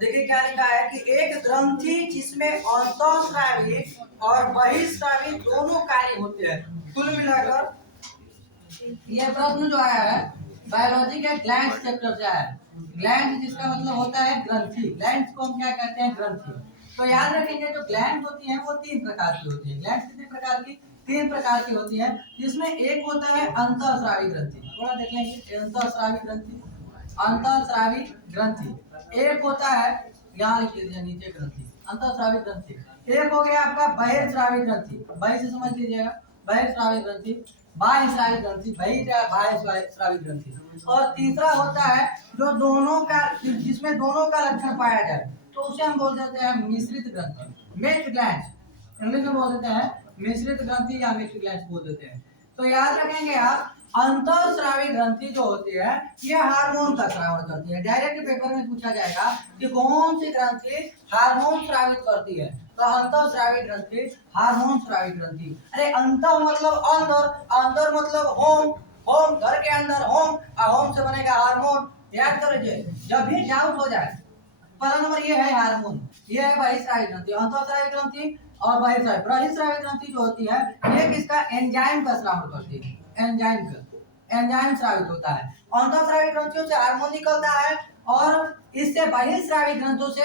देखिए क्या लिखा है कि एक ग्रंथि जिसमें अंतःस्रावी और बहिःस्रावी दोनों कार्य होते हैं। कुल मिलाकर ये प्रश्न जो आया है बायोलॉजी के ग्लैंड्स चैप्टर से आया है। ग्लैंड जिसका मतलब होता है ग्रंथि। ग्लैंड्स को हम क्या कहते हैं? ग्रंथि। तो याद रखेंगे जो ग्लैंड होती हैं वो 3 प्रकार की होती है। ग्लैंड कितने प्रकार की? 3 प्रकार की होती है, जिसमें एक होता है अंतःस्रावी ग्रंथि। थोड़ा देख लेंगे, अंतःस्रावी ग्रंथि। अंतःस्रावी ग्रंथि एक होता है, यहाँ लिख लीजिए नीचे, ग्रंथि, अंतःस्रावी ग्रंथि। एक हो गया आपका बहिर्स्रावी ग्रंथि, बहि से समझ लीजिएगा, बहिर्स्रावी ग्रंथि। बाह्यस्रावी ग्रंथि, बाह्यस्रावी ग्रंथि। और तीसरा होता है जो दोनों का, जिसमें दोनों का लक्षण पाया जाए, तो उसे हम बोल देते हैं मिश्रित ग्रंथि, मिक्स्ड ग्लैंड। इंग्लिश में बोल देते हैं मिश्रित ग्रंथि या मिक्स्ड ग्लैंड बोल देते हैं। तो याद रखेंगे आप, अंतःस्रावी ग्रंथि जो होती है ये हार्मोन का स्राव करती है। डायरेक्ट पेपर में पूछा जाएगा कि कौन सी ग्रंथि हार्मोन स्रावित करती है, तो अंतःस्रावी ग्रंथि हार्मोन स्रावी ग्रंथि। अरे अंत मतलब अंदर, अंदर मतलब होम, होम घर के अंदर होम, और होम से बनेगा हार्मोन। याद कर लीजिए, जब भी डाउट हो जाए, पहला नंबर ये है हार्मोन, ये है बहिःस्रावी ग्रंथि। अंतःस्रावी ग्रंथि और बहिःस्रावी, बहिःस्रावी ग्रंथि जो होती है ये किसका? एंजाइम का स्राव करती है। एंजाइम का, एंजाइम स्रावित होता है। अंतःस्रावी ग्रंथियों से हार्मोन निकलता है, और इससे बहिःस्रावी ग्रंथों से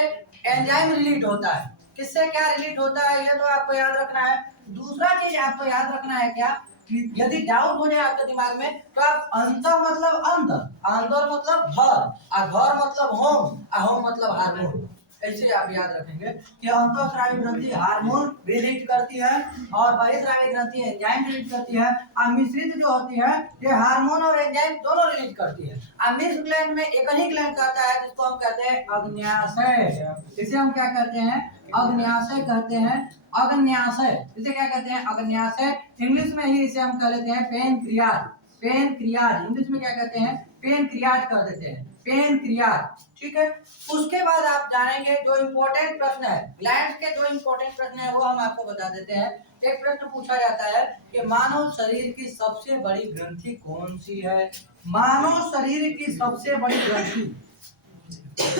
एंजाइम रिलीज होता है। किससे क्या रिलीज होता है ये तो आपको याद रखना है। दूसरा चीज आपको याद रखना है क्या, यदि डाउट हो जाए आपके दिमाग में, तो आप अंत मतलब अंदर, अंदर मतलब घर, और घर मतलब होम, और होम मतलब हार्मोन। ऐसे आप याद रखेंगे कि अंतःस्रावी ग्रंथि हार्मोन रिलीज करती है, और बहिःस्रावी ग्रंथि एंजाइम रिलीज करती है। और मिश्रित जो होती है ये हार्मोन और एंजाइम दोनों रिलीज करती है। और मिक्स्ड ग्लैंड में एक ही ग्लैंड आता है जिसको हम कहते हैं अग्न्याशय। इसे हम क्या कहते हैं? अग्न्याशय कहते हैं। अग्न्याशय, इसे क्या कहते हैं? अग्न्याशय। इंग्लिश में ही इसे हम कह लेते हैं पेनक्रियाज। पेनक्रियाज इंग्लिश में क्या कहते हैं? पेनक्रियाज कह देते हैं, पेनक्रियाज। ठीक है, उसके बाद आप जानेंगे जो इम्पोर्टेंट प्रश्न है, ग्लैंड्स के जो इम्पोर्टेंट प्रश्न है वो हम आपको बता देते हैं। एक प्रश्न पूछा जाता है कि मानव शरीर की सबसे बड़ी ग्रंथि कौन सी है? मानव शरीर की सबसे बड़ी ग्रंथि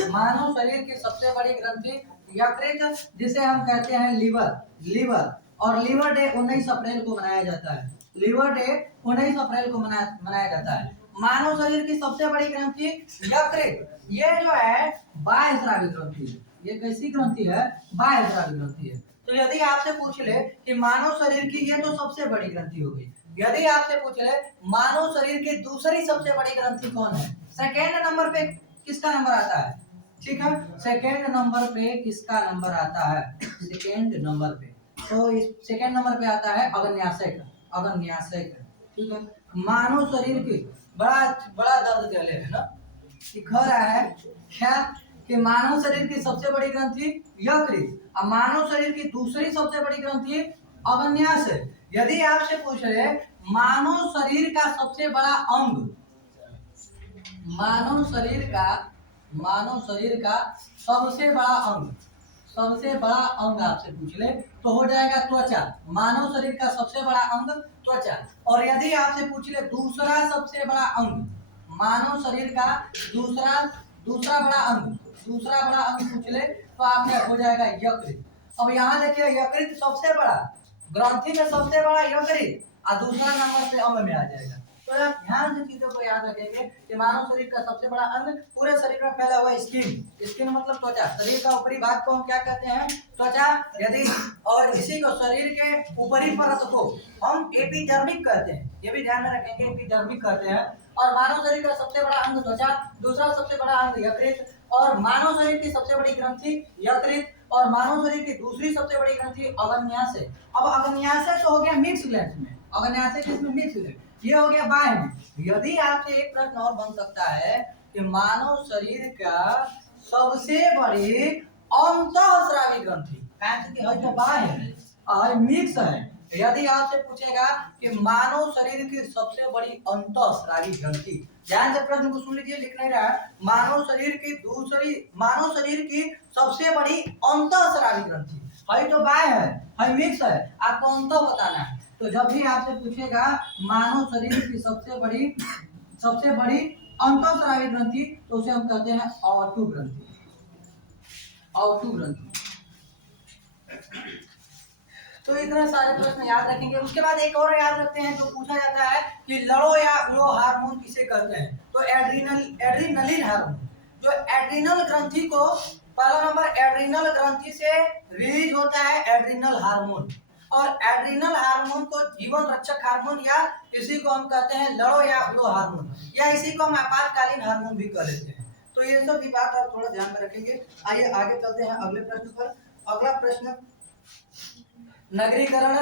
मानव शरीर की सबसे बड़ी ग्रंथि यकृत, जिसे हम कहते हैं लीवर। और लीवर डे 19 अप्रैल को मनाया जाता है। लीवर डे 19 अप्रैल को मनाया जाता है। मानव शरीर की सबसे बड़ी ग्रंथि यकृत, ये जो है बाह्यस्रावी ग्रंथि है। ये कैसी ग्रंथि है? बाह्यस्रावी ग्रंथि है। तो यदि आपसे पूछ ले कि मानव शरीर की ये तो सबसे बड़ी ग्रंथि होगी, यदि आपसे पूछ ले मानव शरीर की दूसरी सबसे बड़ी ग्रंथि कौन है, सेकेंड नंबर पे किसका नंबर आता है? ठीक है, सेकेंड नंबर पे किसका नंबर आता है? सेकेंड नंबर पे, तो इस सेकेंड नंबर पे आता है अग्न्याशय का। ठीक है, मानव शरीर की बड़ा बड़ा दर्द दे ले है ना, दिख रहा है क्या कि मानव शरीर की सबसे बड़ी ग्रंथि यकृत और मानव शरीर की दूसरी सबसे बड़ी ग्रंथि अग्न्याशय। यदि आपसे पूछ रहे मानव शरीर का सबसे बड़ा अंग, मानव शरीर का सबसे बड़ा अंग आपसे पूछ ले तो हो जाएगा त्वचा। मानव शरीर का सबसे बड़ा अंग त्वचा। और यदि आपसे पूछ ले दूसरा सबसे बड़ा अंग, मानव शरीर का दूसरा बड़ा अंग पूछ ले तो आपका हो जाएगा यकृत। अब यहाँ देखिए यकृत सबसे बड़ा, ग्रंथि में सबसे बड़ा यकृत और दूसरा नंबर पे अंग में आ जाएगा। तो आप ध्यान से चीजों को याद रखेंगे कि मानव शरीर का सबसे बड़ा अंग पूरे शरीर में फैला हुआ है स्किन मतलब त्वचा। शरीर का ऊपरी भाग को हम क्या कहते हैं? त्वचा। यदि और इसी को शरीर के ऊपरी परत को हम एपिडर्मिक कहते हैं, ये भी ध्यान में रखेंगे, एपिडर्मिक कहते हैं। और मानव शरीर का सबसे बड़ा अंग त्वचा, दूसरा सबसे बड़ा अंग यकृत, और मानव शरीर की सबसे बड़ी ग्रंथि यकृत, और मानव शरीर की दूसरी सबसे बड़ी ग्रंथि अग्न्याशय। अब अग्न्याशय तो हो गया मिक्स ग्लैंड में, अग्न्याशय किसमें? मिक्स ग्लैंड, ये हो गया बाह्य में। यदि आपसे एक प्रश्न और बन सकता है कि मानव शरीर का सबसे बड़ी अंतःस्रावी ग्रंथि, कि है तो बाह्य है और मिक्स है। यदि आपसे पूछेगा कि मानव शरीर की सबसे बड़ी अंतःस्रावी ग्रंथि, ध्यान से प्रश्न को सुन लीजिए, लिख नहीं रहा है। मानव शरीर की सबसे बड़ी अंतःस्रावी ग्रंथि है तो बाह्य है मिक्स है, आपको अंत बताना है। तो जब भी आपसे पूछेगा मानव शरीर की सबसे बड़ी अंतःस्रावी ग्रंथि तो उसे हम कहते हैं औटु ग्रंथि। तो इतने सारे प्रश्न याद रखेंगे। उसके बाद एक और याद रखते हैं जो पूछा जाता है कि लड़ो या उड़ो हार्मोन किसे कहते हैं? तो एड्रीनलिन हार्मोन। जो एड्रीनल ग्रंथि को, पहला नंबर एड्रीनल ग्रंथि से रिलीज होता है एड्रीनल हार्मोन, और एड्रीनल हार्मोन को जीवन रक्षक हार्मोन या इसी को हम कहते हैं लड़ो या उड़ो हार्मोन, या इसी को हम आपातकालीन हार्मोन भी कह लेते हैं। तो ये सब भी बात आप थोड़ा ध्यान में रखेंगे। आइए आगे चलते हैं अगले प्रश्न पर। अगला प्रश्न नगरीकरण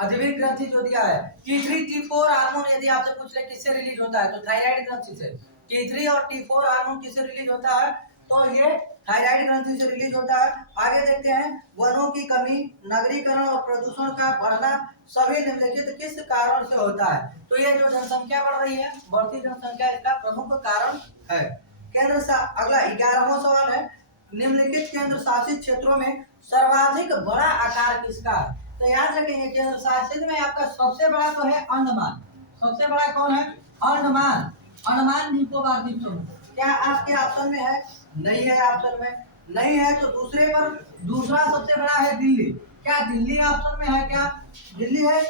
अधिविक ग्रंथि जो दिया है T3 T4 हार्मोन, यदि आपसे पूछ ले किससे रिलीज होता है तो थायराइड ग्रंथि से। T3 और T4 हार्मोन किससे रिलीज होता है? तो ये थायराइड ग्रंथि से रिलीज होता है। आगे देखते हैं वनों की कमी, नगरीकरण और प्रदूषण का बढ़ना सभी निम्नलिखित किस कारण से होता है? तो ये जो जनसंख्या बढ़ रही है, बढ़ती जनसंख्या इसका प्रमुख कारण है। अगला 11वां सवाल है, निम्नलिखित केंद्र शासित क्षेत्रों में सर्वाधिक बड़ा आकार किसका? तो याद रखेंगे केंद्र शासित में आपका सबसे बड़ा तो है अंडमान। सबसे बड़ा कौन है? अंडमान निकोबार द्वीप समूह। क्या आपके ऑप्शन में है? नहीं है, ऑप्शन में नहीं है। तो दूसरे पर दूसरा सबसे बड़ा है दिल्ली। क्या दिल्ली ऑप्शन में है? क्या दिल्ली है?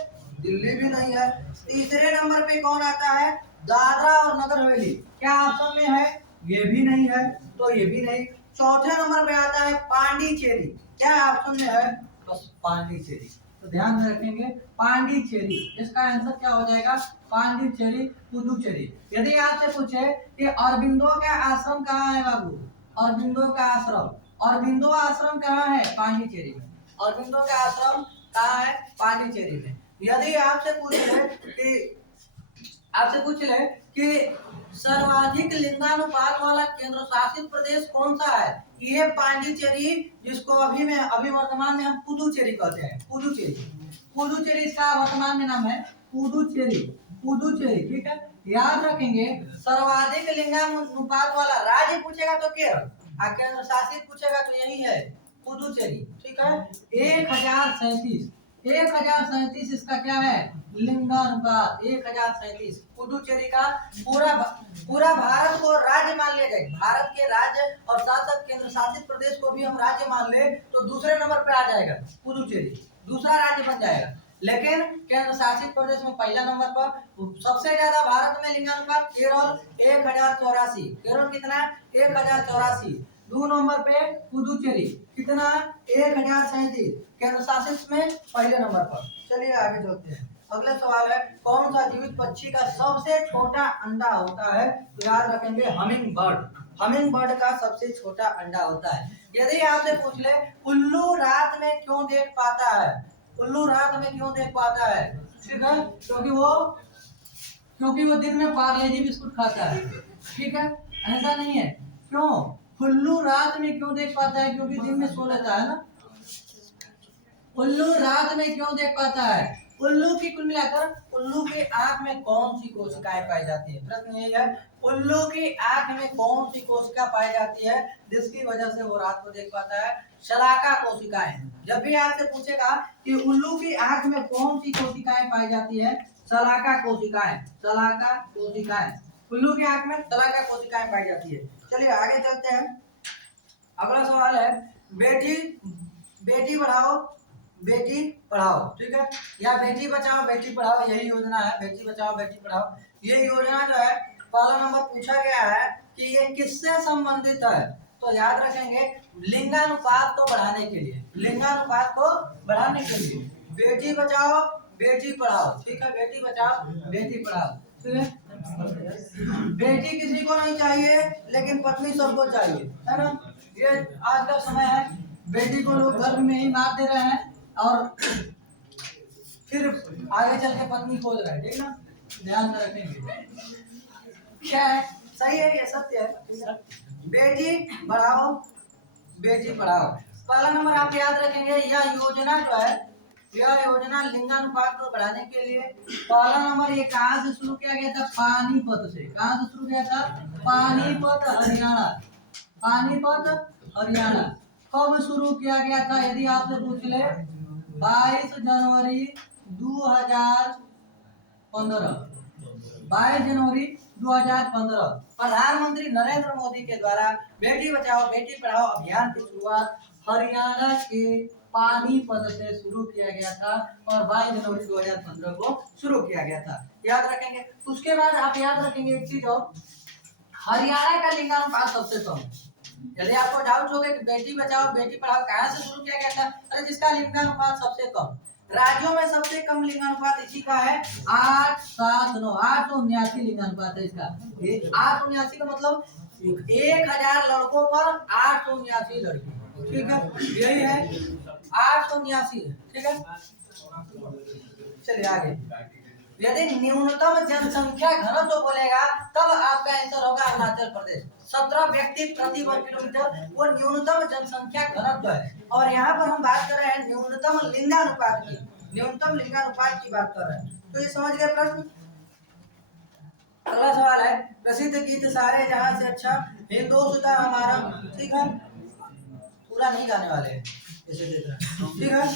दिल्ली भी नहीं है। तीसरे नंबर पे कौन आता है? दादरा और नगर हवेली। क्या ऑप्शन में है? ये भी नहीं है, तो ये भी नहीं। चौथे नंबर पे आता है पांडिचेरी। क्या ऑप्शन में है? बस पांडिचेरी। तो ध्यान में रखेंगे पांडिचेरी, इसका आंसर क्या हो जाएगा? पांडिचेरी, पुदुचेरी। यदि आपसे पूछे कि अरबिंदो का आश्रम कहाँ है बाबू? अरबिंदो का आश्रम कहाँ है? पांडिचेरी में। अरबिंदो का आश्रम कहाँ है? पांडिचेरी में। यदि आपसे पूछ ले कि सर्वाधिक लिंगानुपात वाला केंद्र शासित प्रदेश कौन सा है? ये पांडिचेरी, जिसको अभी वर्तमान में हम पुदुचेरी कहते हैं। पुदुचेरी इसका वर्तमान में नाम है पुदुचेरी। ठीक है, याद रखेंगे। सर्वाधिक लिंगानुपात वाला राज्य पूछेगा तो केरल, और केंद्र शासित पूछेगा तो यही है पुदुचेरी। ठीक है, 1037 1037 इसका क्या है लिंगानुपात 1037। पुडुचेरी का पूरा भारत को राज्य मान लिया जाए, भारत के राज्य और साथ साथ केंद्र शासित प्रदेश को भी हम राज्य मान ले तो दूसरे नंबर पे आ जाएगा पुडुचेरी, दूसरा राज्य बन जाएगा। लेकिन केंद्र शासित प्रदेश में पहला नंबर पर। सबसे ज्यादा भारत में लिंगानुपात केरल 1084। केरल कितना 1084। 2 नंबर पे पुदुचेरी कितना 1037। केंद्र शासित में पहले नंबर पर। चलिए आगे चलते हैं। अगला सवाल है कौन सा जीवित पक्षी का सबसे छोटा अंडा होता है? तो याद रखेंगे हमिंग बर्ड। हमिंग बर्ड का सबसे छोटा अंडा होता है। यदि आपसे पूछ ले उल्लू रात में क्यों देख पाता है, उल्लू रात में क्यों देख पाता है? ठीक है, क्योंकि वो दिन में पार्ले-जी बिस्कुट खाता है। ठीक है, ऐसा नहीं है। क्यों उल्लू रात में क्यों देख पाता है? क्योंकि दिन में सो लेता है ना। उल्लू रात में क्यों देख पाता है? उल्लू की कुल मिलाकर उल्लू की आंख में कौन सी कोशिकाएं पाई जाती है? प्रश्न यही है उल्लू की आंख में कौन सी कोशिका पाई जाती है जिसकी वजह से वो रात को देख पाता है? शलाका कोशिकाएं। जब भी आपसे पूछेगा कि उल्लू की आंख में कौन सी कोशिकाएं पाई जाती है, शलाका कोशिकाएं। शलाका कोशिकाएं, उल्लू की आंख में शलाका कोशिकाएं पाई जाती है। चलिए आगे चलते हैं। अगला सवाल है बेटी बढ़ाओ बेटी पढ़ाओ। ठीक है, या बेटी बचाओ बेटी पढ़ाओ, यही योजना है। बेटी बचाओ बेटी पढ़ाओ ये योजना जो है पहला नंबर पूछा गया है कि ये किससे संबंधित है? तो याद रखेंगे लिंगानुपात को बढ़ाने के लिए, लिंगानुपात को बढ़ाने के लिए बेटी बचाओ बेटी पढ़ाओ। ठीक है, बेटी बचाओ बेटी पढ़ाओ। ठीक है, बेटी किसी को नहीं चाहिए लेकिन पत्नी सबको चाहिए, है ना। ये आज का समय है, बेटी को लोग गर्भ में ही मार दे रहे हैं और फिर आगे चल के पत्नी खोज रहे हैं। ठीक ना, ध्यान में रखेंगे। क्या है सही है, ये सत्य है। बेटी बढ़ाओ बेटी पढ़ाओ पहला नंबर आप याद रखेंगे। यह योजना जो है यह योजना लिंगानुपात को बढ़ाने के लिए पहला नंबर ये कहाँ से शुरू किया गया था? पानीपत से। कहाँ से शुरू किया था? पानीपत हरियाणा। पानीपत हरियाणा। कब शुरू किया गया था यदि आपसे पूछ ले? 22 जनवरी 2015। 22 जनवरी 2015 प्रधानमंत्री नरेंद्र मोदी के द्वारा बेटी बचाओ बेटी पढ़ाओ अभियान की शुरुआत हरियाणा के पानीपत से शुरू किया गया था और 22 जनवरी 2015 को शुरू किया गया था। याद रखेंगे। उसके बाद आप याद रखेंगे एक चीज और, हरियाणा का लिंगानुपात सबसे कम है। यदि आपको डाउट हो गया कि बेटी बचाओ बेटी पढ़ाओ कहाँ से शुरू किया गया था, अरे जिसका लिंगानुपात सबसे कम, राज्यों में सबसे कम लिंगानुपात इसी का है 879। 879 लिंगानुपात है इसका। 879 का मतलब 1000 लड़कों पर 879 लड़की। ठीक है, यही है 879। ठीक है, चलिए आगे। यदि न्यूनतम जनसंख्या घनत्व बोलेगा तब आपका आंसर होगा अरुणाचल प्रदेश। 17 व्यक्ति प्रति वर्ग किलोमीटर वो न्यूनतम जनसंख्या घनत्व है। और यहाँ पर हम बात कर रहे हैं न्यूनतम लिंगानुपात की, न्यूनतम लिंगानुपात की बात कर रहे हैं। तो ये समझ गए प्रश्न। अगला सवाल है प्रसिद्ध गीत सारे जहां से अच्छा हिंदुस्तान हमारा। ठीक है, पूरा नहीं गाने वाले हैं, ऐसे देख रहे हैं। ठीक है,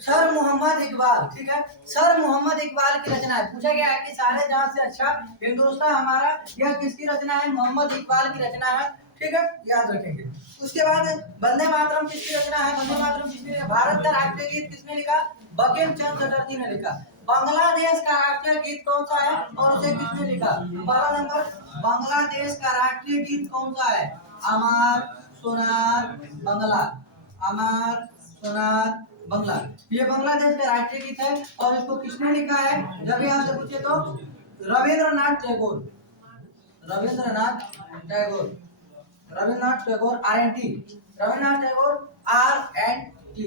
सर मोहम्मद इकबाल। ठीक है, सर मोहम्मद इकबाल की रचना है। पूछा गया है कि सारे जहां से अच्छा हिंदुस्तान हमारा यह किसकी रचना है? मोहम्मद इकबाल की रचना है। ठीक है, याद रखेंगे। उसके बाद वंदे मातरम किसकी रचना है? वंदे मातरम किसने? भारत का राष्ट्रीय गीत किसने लिखा? बंकिम चंद्र चटर्जी ने लिखा। बांग्लादेश का राष्ट्रीय गीत कौन सा है और उसे किसने लिखा? पहला नंबर बांग्लादेश का राष्ट्रीय गीत कौन सा है? अमर सोनार बंगला। अमर सोनार बंगला, ये बांग्लादेश का राष्ट्रीय गीत है। और इसको किसने लिखा है जब यहाँ से पूछे तो? Rabindranath Tagore. Rabindranath Tagore. Rabindranath Tagore RNT। Rabindranath Tagore RNT।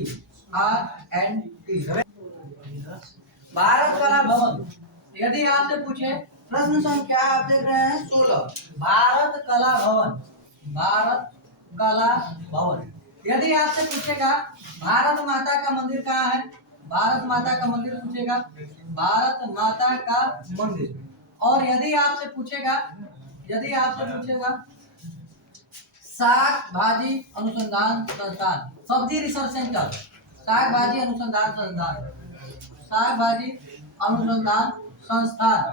RNT। Bharat कला भवन। यदि आपसे पूछे प्रश्न संख्या आप देख रहे हैं 16, भारत कला भवन। भारत कला भवन। यदि आपसे पूछेगा भारत माता का मंदिर कहाँ है? भारत माता का मंदिर पूछेगा, भारत माता का मंदिर। और यदि आपसे पूछेगा शाक भाजी अनुसंधान संस्थान, सब्जी रिसर्च सेंटर, शाक भाजी अनुसंधान संस्थान, शाक भाजी अनुसंधान संस्थान,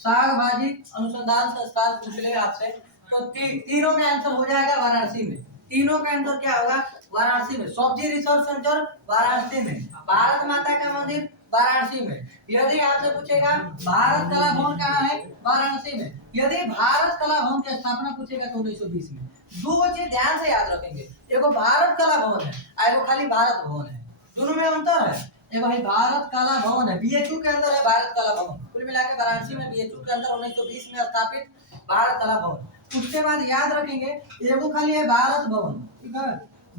शाक भाजी अनुसंधान संस्थान पूछ ले आपसे तो तीनों का आंसर हो जाएगा वाराणसी में। तीनों का आंसर क्या होगा? वाराणसी में। सब्जी रिसर्च सेंटर वाराणसी में। भारत माता का मंदिर वाराणसी में। यदि आपसे पूछेगा भारत कला भवन कहाँ है? वाराणसी में। यदि भारत कला भवन की स्थापना पूछेगा तो 1920 में। दो चीज ध्यान से याद रखेंगे, एगो भारत कला भवन है, एगो खाली भारत भवन है, दोनों में अंतर है। एगो भाई भारत कला भवन है, बीएचयू के अंदर है भारत कला भवन। कुल मिलाकर वाराणसी में बीएचयू के अंदर 1920 में स्थापित भारत कला भवन। उसके बाद याद रखेंगे एगो खाली है भारत भवन, ठीक है,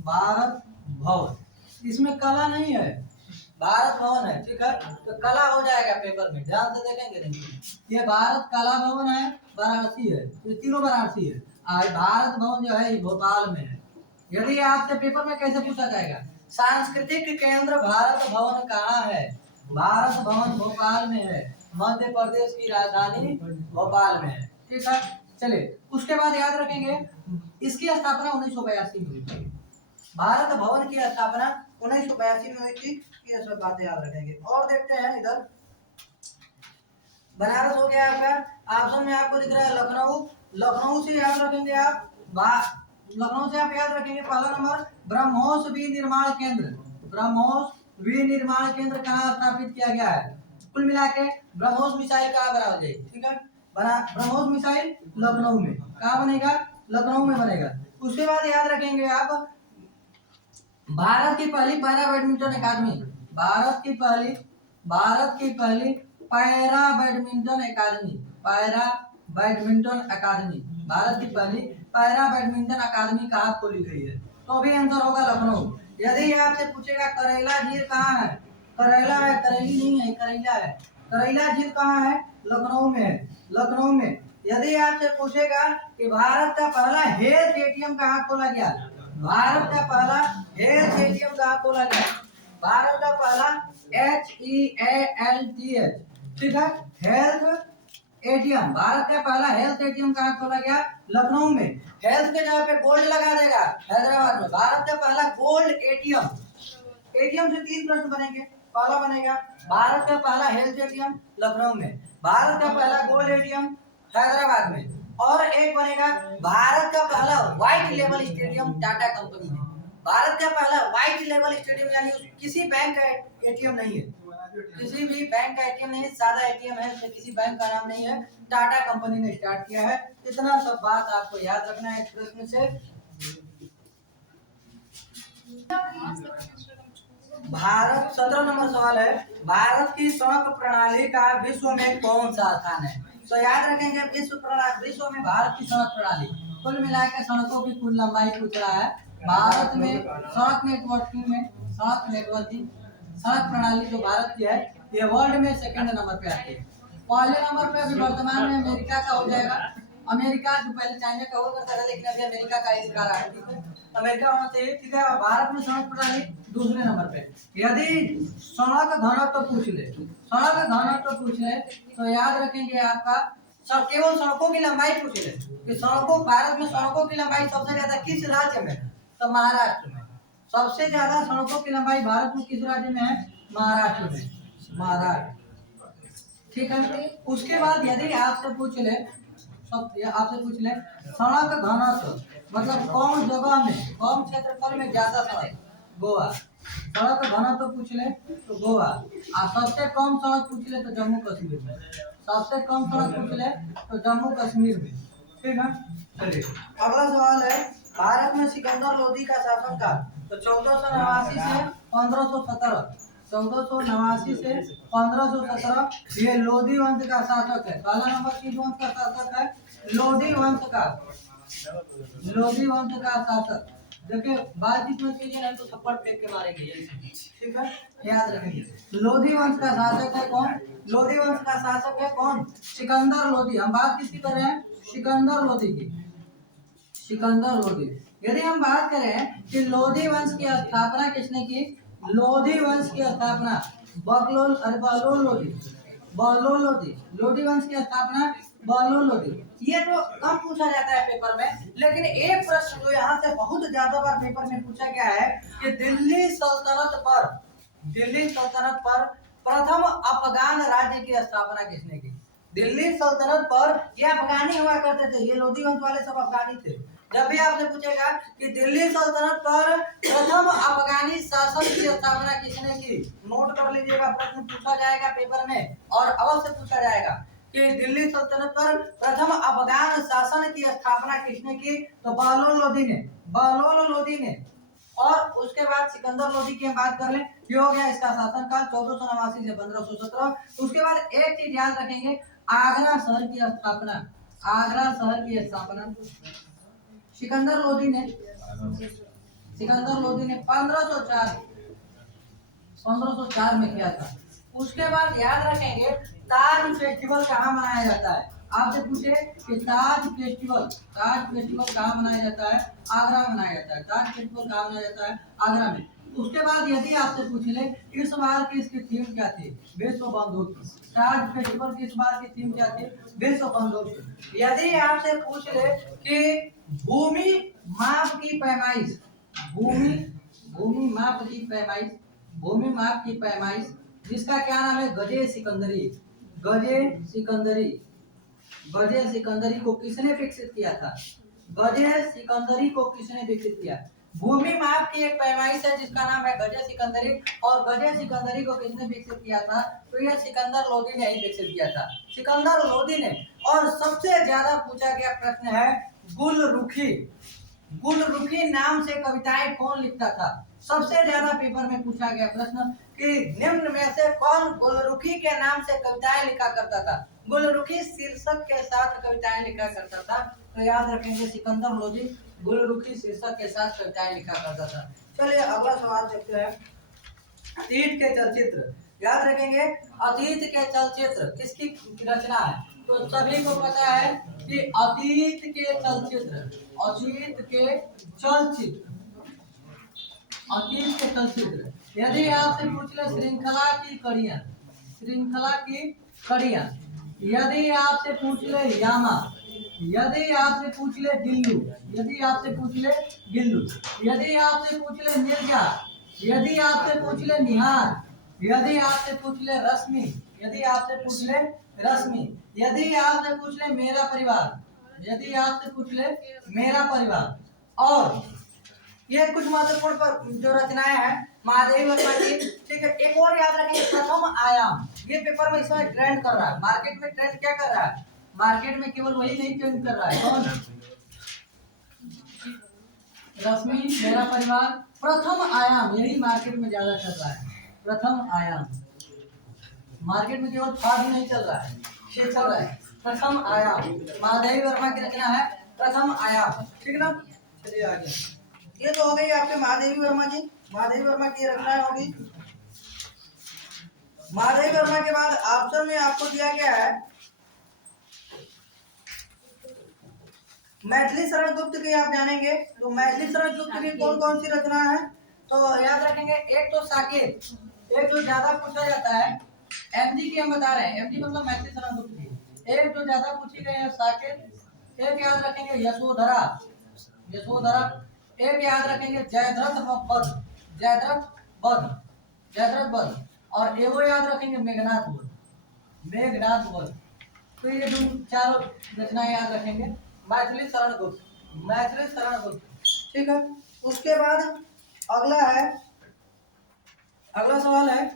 भारत भवन, इसमें कला नहीं है, भारत भवन है, ठीक है, तो कला हो जाएगा पेपर में, ध्यान से देखेंगे नहीं। ये भारत कला भवन है, वाराणसी है, ये तीनों वाराणसी है। भारत भवन जो है ये भोपाल में है। यदि आपसे पेपर में कैसे पूछा जाएगा, सांस्कृतिक केंद्र भारत भवन कहाँ है? भारत भवन भोपाल में है, मध्य प्रदेश की राजधानी भोपाल में है, ठीक है। चलिए उसके बाद याद रखेंगे इसकी स्थापना 1982 में हुई थी। भारत भवन की स्थापना 1982 में हुई थी। ये सब बातें याद रखेंगे। और देखते हैं इधर बनारस हो गया आपका, ऑप्शन में आपको दिख रहा है लखनऊ। लखनऊ से याद रखेंगे आप, लखनऊ से आप याद रखेंगे पहला नंबर ब्रह्मोस विनिर्माण केंद्र। ब्रह्मोस विनिर्माण केंद्र कहाँ स्थापित किया गया है? कुल मिला के ब्रह्मोस मिसाइल कहाँ बना हो जाएगी, ठीक है, बना ब्रह्मोस मिसाइल लखनऊ में। कहाँ बनेगा? लखनऊ में बनेगा। उसके बाद याद रखेंगे आप भारत की पहली पैरा बैडमिंटन अकादमी, भारत की पहली पैरा बैडमिंटन अकादमी, पैरा बैडमिंटन अकादमी, भारत की पहली पैरा बैडमिंटन अकादमी कहाँ खोली गई है? तो भी आंसर होगा लखनऊ। यदि आपसे पूछेगा करेला झील कहाँ है? करेला है, करेली नहीं है, करेला है। करेला झील कहाँ है? लखनऊ में है, लखनऊ में। यदि आपसे पूछेगा कि भारत का पहला हेल्थ एटीएम कहाँ खोला गया? भारत का पहला हेल्थ एटीएम कहाँ खोला गया? भारत का पहला HEALTH, ठीक है, हेल्थ एटीएम, भारत का पहला हेल्थ एटीएम कहाँ खोला गया? लखनऊ में। हेल्थ के जगह पे गोल्ड लगा देगा हैदराबाद में। भारत का पहला गोल्ड एटीएम, एटीएम से 3 प्रश्न बनेंगे। पहला बनेगा भारत का पहला हेल्थ एटीएम लखनऊ में, भारत का पहला गोल्ड एटीएम हैदराबाद में, और एक बनेगा भारत का पहला white level stadium Tata company में। भारत का पहला व्हाइट लेवल स्टेडियम यानी किसी बैंक का एटीएम नहीं है, किसी भी बैंक का एटीएम नहीं है, सादा एटीएम है, तो किसी बैंक का नाम नहीं है, टाटा कंपनी ने स्टार्ट किया है। इतना सब बात आपको याद रखना है इस प्रश्न से। भारत 17 नंबर सवाल है, भारत की सड़क प्रणाली का विश्व में कौन सा स्थान है? तो याद रखेंगे विश्व में भारत की सड़क प्रणाली, कुल मिलाकर सड़कों की कुल लंबाई पूछ रहा है। भारत में सड़क प्रणाली जो भारत की है ये वर्ल्ड में सेकंड नंबर पे आती है। पहले नंबर पे अभी वर्तमान में अमेरिका का हो जाएगा। अमेरिका जो पहले चाइना का हुआ करता था, लेकिन अभी अमेरिका का ही आ रहा है, ठीक है, अमेरिका होना चाहिए, ठीक है। और भारत में सड़क प्रणाली दूसरे नंबर पे। यदि सड़क घनत्व पूछ ले तो याद रखेंगे आपका केवल सड़कों की लंबाई पूछ ले कि सड़कों, भारत में सड़कों की लंबाई सबसे ज्यादा किस राज्य में? तो महाराष्ट्र में। सबसे ज्यादा सड़कों की लंबाई भारत में किस राज्य में है? महाराष्ट्र में, महाराष्ट्र, ठीक है। उसके बाद यदि आपसे पूछ ले सड़क घनत्व मतलब कौन जगह में, कौन क्षेत्रफल में ज्यादा सड़क? गोवा। सड़क घनत्व पूछ ले तो गोवा। और सबसे कम सड़क पूछ ले तो जम्मू कश्मीर में, सबसे कम सड़क पूछ ले तो जम्मू कश्मीर में, ठीक है। चलिए अगला सवाल है, भारत में सिकंदर लोदी का शासन काल तो 1489 से 1517, 1489 से 1517 ये लोधी वंश का शासक है। पहला नंबर किस वंश का शासक है? लोधी वंश का, लोधी वंश का शासक। देखिए बातचीत में कीजिए नहीं तो थप्पड़ फेंक के मारेंगे, ठीक है, याद रखेंगे। लोधी वंश का शासक है कौन? लोधी वंश का शासक है कौन? सिकंदर लोधी। हम बात किसकी कर रहे हैं? सिकंदर लोधी की, सिकंदर लोधी। यदि हम बात करें कि लोधी वंश की स्थापना किसने की? लोधी वंश की स्थापना बहलोल लोधी, लोधी वंश की स्थापना बहलोल लोधी। ये तो कम पूछा जाता है पेपर में, लेकिन एक प्रश्न जो यहाँ से बहुत ज्यादा बार पेपर में पूछा गया है कि दिल्ली सल्तनत पर प्रथम अफगान राज्य की स्थापना किसने की? दिल्ली सल्तनत पर ये अफगानी हुआ करते थे, ये लोधी वंश वाले सब अफगानी थे। जब भी आपसे पूछेगा कि दिल्ली सल्तनत पर प्रथम अफगानी शासन की स्थापना किसने की, नोट कर लीजिएगा, प्रश्न पूछा जाएगा पेपर में और अवश्य पूछा जाएगा कि दिल्ली सल्तनत पर प्रथम अफगान शासन की स्थापना किसने की? तो बहलोल लोधी ने, बहलोल लोधी ने। और उसके बाद सिकंदर लोधी की हम बात कर लें, ये हो गया इसका शासनकाल 1489 से 1517। उसके बाद एक चीज याद रखेंगे, आगरा शहर की स्थापना, आगरा शहर की स्थापना सिकंदर लोधी ने, सिकंदर लोधी ने 1504 में किया था। उसके बाद याद रखेंगे ताज फेस्टिवल कहाँ मनाया जाता है? आपसे पूछे कि ताज फेस्टिवल कहाँ मनाया जाता है? आगरा में मनाया जाता है। ताज फेस्टिवल कहाँ मनाया जाता है? आगरा में। उसके बाद यदि आपसे पूछ ले इस बार की इसकी थीम क्या थी? विश्व बंधुत्व। ताज फेस्टिवल की इस बार की थीम क्या थी? विश्व बंधुत्व। यदि आपसे पूछ ले कि भूमि माप की पैमाइश, भूमि माप की पैमाइश, भूमि माप की पैमाइश जिसका क्या नाम है? गजे सिकंदरी। गजे सिकंदरी, गजे सिकंदरी को किसने विकसित किया था? गजे सिकंदरी को किसने विकसित किया? भूमि माप की एक पैमाइश है जिसका नाम है गजे सिकंदरी, और गजे सिकंदरी को किसने विकसित किया था? तो यह सिकंदर लोधी ने ही विकसित किया था, सिकंदर लोधी ने। और सबसे ज्यादा पूछा गया प्रश्न है गुलरुखी, गुलरुखी नाम से कविताएं कौन लिखता था? सबसे ज्यादा पेपर में पूछा गया प्रश्न कि निम्न में से कौन गुलरुखी के नाम से कविताएं लिखा करता था? गुलरुखी शीर्षक के साथ कविताएं लिखा करता था। तो याद रखेंगे सिकंदर लोधी गुलरुखी शीर्षक के साथ कविताएं लिखा करता था। चलिए अगला सवाल देखते हैं। अतीत के चलचित्र, याद रखेंगे अतीत के चलचित्र किसकी रचना है? तो सभी को पता है कि अतीत के चलचित्र, अतीत के चलचित्र, अतीत के चलचित्र। यदि आपसे पूछ ले श्रृंखला की कड़ियां, श्रृंखला की कड़ियां, यदि आपसे पूछ ले यामा, यदि आपसे पूछ ले गिल्लू, यदि आपसे पूछ ले गिल्लू, यदि आपसे पूछ ले मिर्जा, यदि आपसे पूछ ले निहार, यदि आपसे पूछ ले रश्मि, यदि आपसे पूछ ले रश्मि, यदि आपसे पूछ ले मेरा परिवार, यदि आपसे पूछ ले मेरा परिवार। और ये कुछ महत्वपूर्ण पर जो रचनाएं हैं महादेवी वर्मा की, ठीक है। एक और याद रखेंगे प्रथम आयाम, ये पेपर में इस समय ट्रेंड कर रहा है, मार्केट में ट्रेंड क्या कर रहा है? मार्केट में केवल वही नहीं ट्रेंड कर रहा है, कौन? रश्मि, मेरा परिवार, प्रथम आयाम, यही मार्केट में ज्यादा चल रहा है। प्रथम आयाम मार्केट में केवल था भी नहीं चल रहा है, ये चल रहा है प्रथम आयाम। महादेवी वर्मा की रचना है प्रथम आयाम, ठीक ना। चलिए आगे, ये तो हो गई आपके महादेवी वर्मा जी, महादेवी वर्मा की रचना होगी। महादेवी वर्मा के बाद ऑप्शन में आपको दिया गया है मैथिली शरण गुप्त की, आप जानेंगे। तो मैथिली शरण गुप्त की कौन कौन सी रचना है? तो याद रखेंगे एक तो साकेत, एक जो ज्यादा पूछा जाता है, एमजी की हम बता रहे हैं, एमजी मतलब मैथिली शरण गुप्त की, एक जो ज्यादा पूछी गई है साकेत, एक याद रखेंगे यशोधरा, यशोधरा, एक याद रखेंगे जयद्रथ वध, जयद्रथ वध, जयद्रथ वध, और एगो याद रखेंगे मेघनाथ वध, मेघनाथ वध। तो ये जो चारों रचनाएं याद रखेंगे मैथिली शरण गुप्त, मैथिली शरण गुप्त, ठीक है। उसके बाद अगला है, अगला सवाल है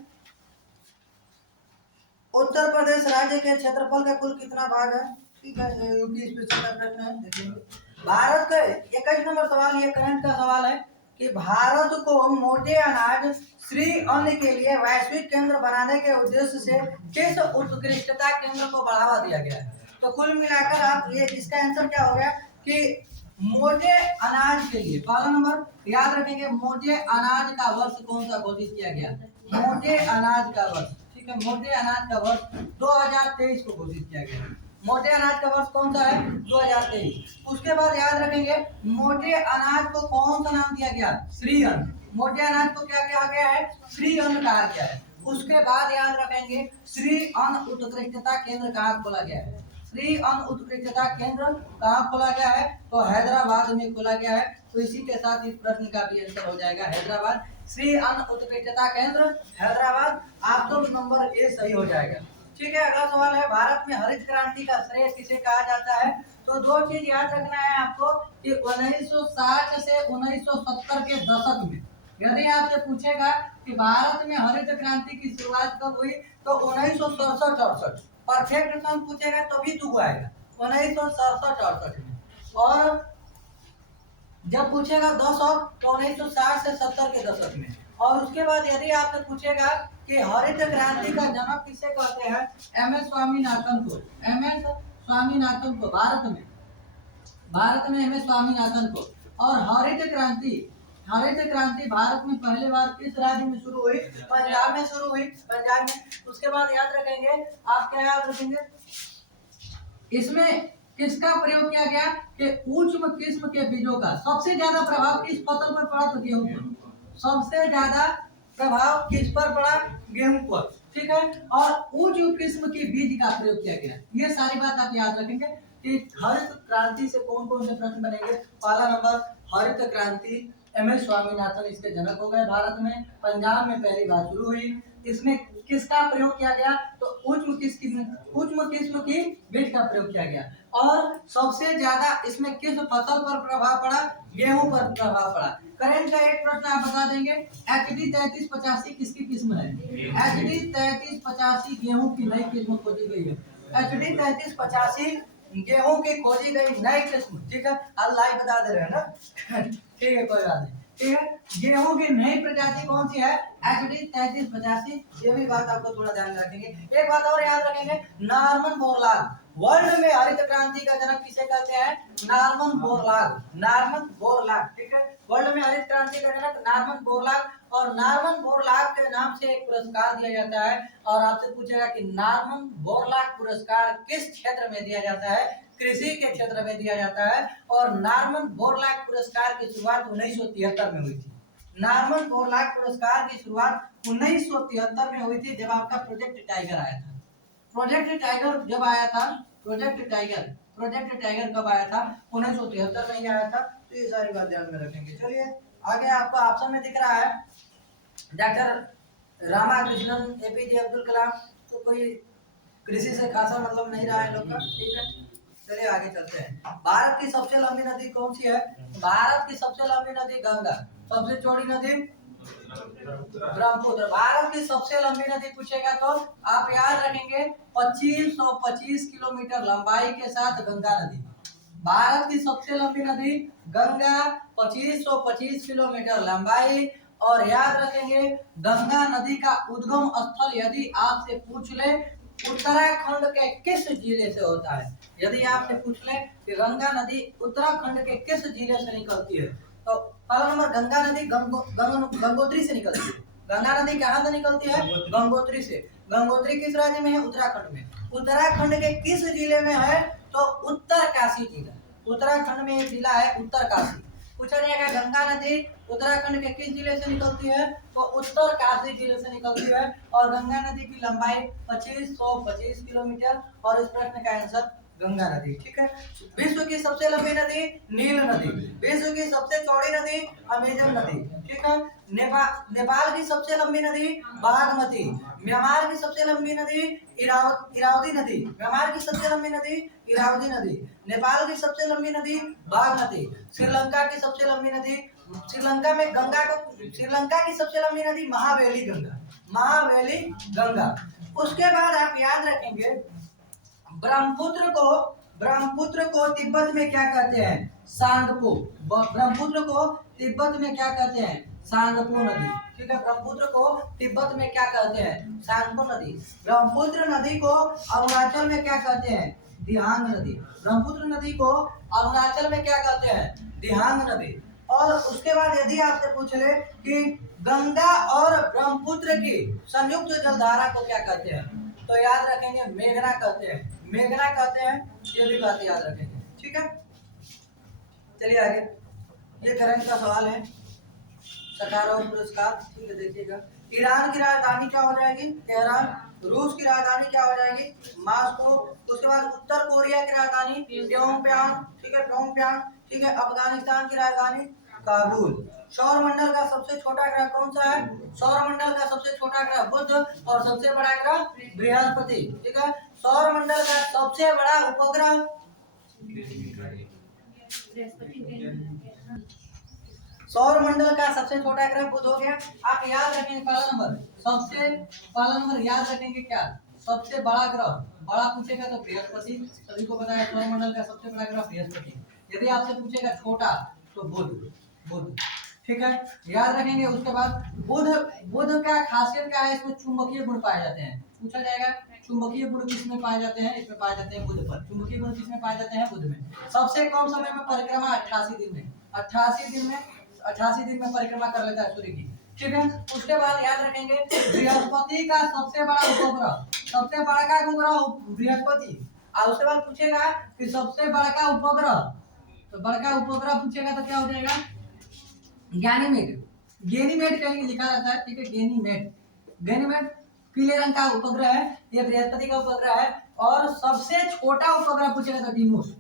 उत्तर प्रदेश राज्य के क्षेत्रफल का कुल कितना भाग है? ठीक है, यूपी स्पेशल का प्रश्न है, देखेंगे। भारत का 21 नंबर सवाल, ये करंट का सवाल है कि भारत को मोटे अनाज श्री अन्न के लिए वैश्विक केंद्र बनाने के उद्देश्य से किस उत्कृष्टता केंद्र को बढ़ावा दिया गया है? तो कुल मिलाकर आप ये इसका आंसर क्या हो गया कि मोटे अनाज के लिए, पहला नंबर याद रखेंगे मोटे अनाज का वर्ष कौन सा घोषित किया गया? मोटे अनाज का वर्ष, ठीक है, मोटे अनाज का वर्ष 2023 को घोषित किया गया। मोटे अनाज का वर्ष कौन सा है? 2023। उसके बाद याद रखेंगे मोटे अनाज को कौन सा नाम दिया गया? श्री अन्न। मोटे अनाज को क्या कहा गया है? श्री अन्न कहा गया है। उसके बाद याद रखेंगे श्री अन्न उत्कृष्टता केंद्र कहाँ खोला गया है? श्री अन्न उत्कृष्टता केंद्र कहाँ खोला गया है? तो हैदराबाद में खोला गया है। तो इसी के साथ इस प्रश्न का भी आंसर हो जाएगा हैदराबाद। श्री अन्न उत्कृष्टता केंद्र हैदराबाद। आपको नंबर ए सही हो जाएगा। ठीक है, अगला सवाल है, भारत में हरित क्रांति का श्रेय किसे कहा जाता है? तो दो चीज याद रखना है आपको कि 1960 से 1970 के दशक में यदि आपसे पूछेगा कि भारत में हरित क्रांति की शुरुआत कब हुई, तो 1967-68 परफेक्ट सम पूछेगा तो भी तू आएगा 1967-68 में। और जब पूछेगा दशक तो 1960 से 70 के दशक में। और उसके बाद यदि आपसे पूछेगा कि हरित क्रांति का जनक किसे कहते हैं, एम एस स्वामीनाथन को। एम एस स्वामीनाथन को भारत में एम एस स्वामीनाथन को। और हरित क्रांति भारत में पहले बार किस राज्य में शुरू हुई? पंजाब में शुरू हुई, पंजाब में। उसके बाद याद रखेंगे, आप क्या याद रखेंगे, इसमें किसका प्रयोग किया गया कि उच्च किस्म के बीजों का सबसे ज्यादा प्रभाव किस फसल पर पड़ा? तो गेहूं पर। सबसे ज्यादा प्रभाव किस पर पड़ा? गेहूं पर। ठीक है, और उच्च किस्म के बीज का प्रयोग किया गया। ये सारी बात आप याद रखेंगे कि हरित क्रांति से कौन कौन से प्रश्न बनेंगे। पहला नंबर, हरित क्रांति एम एस स्वामीनाथन इसके जनक हो गए। भारत में पंजाब में पहली बार शुरू हुई। इसमें किसका प्रयोग किया गया? तो उच्च किस्म की बीज का प्रयोग किया गया। और सबसे ज्यादा इसमें किस फसल पर प्रभाव पड़ा? गेहूं पर प्रभाव पड़ा। करेंट का एक प्रश्न आप बता देंगे, HD 3385 किसकी किस्म है? HD 3385 गेहूं की नई किस्म खोजी गई है। HD 3385 गेहूं की खोजी गई नई किस्म। ठीक है, आप लाइव बता दे रहे हैं ना। ठीक है, कोई बात नहीं। ठीक है, गेहूं की नई प्रजाति कौन सी है? HD 3385। ये भी बात आपको थोड़ा ध्यान रखेंगे। एक बात और याद रखेंगे, नॉर्मन बोरलॉग। वर्ल्ड में हरित क्रांति का जनक किसे कहते हैं? Norman Borlaug. ठीक है, वर्ल्ड में हरित क्रांति का जनक नॉर्मन बोरलॉग। और नॉर्मन बोरलॉग के नाम से एक पुरस्कार दिया जाता है। और आपसे पूछेगा कि नॉर्मन बोरलॉग पुरस्कार किस क्षेत्र में दिया जाता है? कृषि के क्षेत्र में दिया जाता है। और नॉर्मन बोरलॉग पुरस्कार की शुरुआत 1973 में हुई थी। नॉर्मन बोरलॉग पुरस्कार की शुरुआत 1973 में हुई थी, जब आपका प्रोजेक्ट टाइगर आया था। प्रोजेक्ट टाइगर जब आया था, प्रोजेक्ट टाइगर कब आया था? 1973 में ही आया था। तो ये सारी बात ध्यान में रखेंगे। चलिए आगे, आपको ऑप्शन में दिख रहा है डॉक्टर रामाकृष्णन APJ अब्दुल कलाम। तो कोई कृषि से खासा मतलब नहीं रहा है लोग का। ठीक है, चलिए आगे चलते हैं। भारत की सबसे लंबी नदी कौन सी है? भारत की सबसे लंबी नदी गंगा। सबसे चौड़ी नदी ब्रह्मपुत्र। भारत की सबसे लंबी नदी पूछेगा तो आप याद रखेंगे 2525 किलोमीटर लंबाई के साथ गंगा नदी। भारत की सबसे लंबी नदी गंगा, 2525 किलोमीटर लंबाई। और याद रखेंगे, गंगा नदी का उद्गम स्थल यदि आपसे पूछ ले उत्तराखंड के किस जिले से होता है? यदि आपसे पूछ ले कि गंगा नदी उत्तराखंड के किस जिले से निकलती है, तो पहला नंबर, गंगा नदी गंगोत्री से निकलती है। गंगा नदी कहाँ से निकलती है? गंगोत्री से। गंगोत्री किस राज्य में है? उत्तराखंड में। उत्तराखंड के किस जिले में है? तो उत्तरकाशी जिला। उत्तराखंड में एक जिला है उत्तरकाशी। पूछा जाएगा गंगा नदी उत्तराखंड के किस जिले से निकलती है? तो उत्तरकाशी जिले से निकलती है। और गंगा नदी की लंबाई 2525 किलोमीटर। और इस प्रश्न का आंसर गंगा नदी। ठीक है, विश्व की सबसे लंबी नदी नील नदी। विश्व की सबसे चौड़ी नदी अमेजन नदी। ठीक है, नेपाल की सबसे लंबी नदी बागमती। म्यांमार की सबसे लंबी नदी इरावदी नदी। म्यांमार की सबसे लंबी नदी इरावदी नदी। नेपाल की सबसे लंबी नदी बागमती। श्रीलंका की सबसे लंबी नदी, श्रीलंका की सबसे लंबी नदी महावेली गंगा। उसके बाद आप याद रखेंगे, ब्रह्मपुत्र को तिब्बत में क्या कहते हैं? सांगपो। ब्रह्मपुत्र को तिब्बत में क्या कहते हैं? सांगपो नदी। ठीक है, ब्रह्मपुत्र को तिब्बत में क्या कहते हैं? सांगपो नदी। ब्रह्मपुत्र नदी को अरुणाचल में क्या कहते हैं? दिहांग नदी। ब्रह्मपुत्र नदी को अरुणाचल में क्या कहते हैं? दिहांग नदी। और उसके बाद यदि आपसे पूछ ले कि गंगा और ब्रह्मपुत्र की संयुक्त जलधारा को क्या कहते हैं, तो याद रखेंगे मेघना कहते हैं। ये भी बात याद रखेंगे। ठीक है, चलिए आगे। ये करंट का सवाल है, सखारोव पुरस्कार। ठीक है, देखिएगा। ईरान की राजधानी क्या हो जाएगी? तेहरान। रूस की राजधानी क्या हो जाएगी? मॉस्को। उसके बाद उत्तर कोरिया की राजधानी प्योंगयांग। ठीक है, प्योंगयांग। ठीक है, अफगानिस्तान की राजधानी काबुल। सौर मंडल का सबसे छोटा ग्रह कौन सा है? सौर मंडल का सबसे छोटा ग्रह बुध और सबसे बड़ा ग्रह बृहस्पति। ठीक है, सौर मंडल का सबसे बड़ा उपग्रह सौर मंडल का सबसे छोटा ग्रह बुध हो गया। आप याद रखेंगे पहला नंबर याद रखेंगे क्या? सबसे बड़ा ग्रह, बड़ा पूछेगा तो बृहस्पति, सभी को पता है सौर मंडल का सबसे बड़ा ग्रह बृहस्पति। यदि आपसे पूछेगा छोटा तो बुध। ठीक है, याद रखेंगे। उसके बाद बुध का खासियत क्या है? इसमें चुंबकीय गुण पाए जाते हैं। पूछा जाएगा चुंबकीय गुण किसमें पाए जाते हैं? इसमें पाए जाते हैं बुध पर। चुंबकीय गुण किसमें पाए जाते हैं? बुध में। सबसे कम समय में परिक्रमा 88 दिन में, 88 दिन में परिक्रमा कर लेता है सूर्य की। ठीक है, उसके बाद याद रखेंगे बृहस्पति का सबसे बड़ा उपग्रह, सबसे बड़ा का उपग्रह बृहस्पति। और उसके बाद पूछेगा कि सबसे बड़ा उपग्रह, तो बड़ा उपग्रह पूछेगा तो क्या हो जाएगा? गैनीमेड कहीं लिखा रहता है। ठीक है, गैनीमेड पीले रंग का उपग्रह है, ये बृहस्पति का उपग्रह है। और सबसे छोटा उपग्रह पूछेगा तो डिमोस,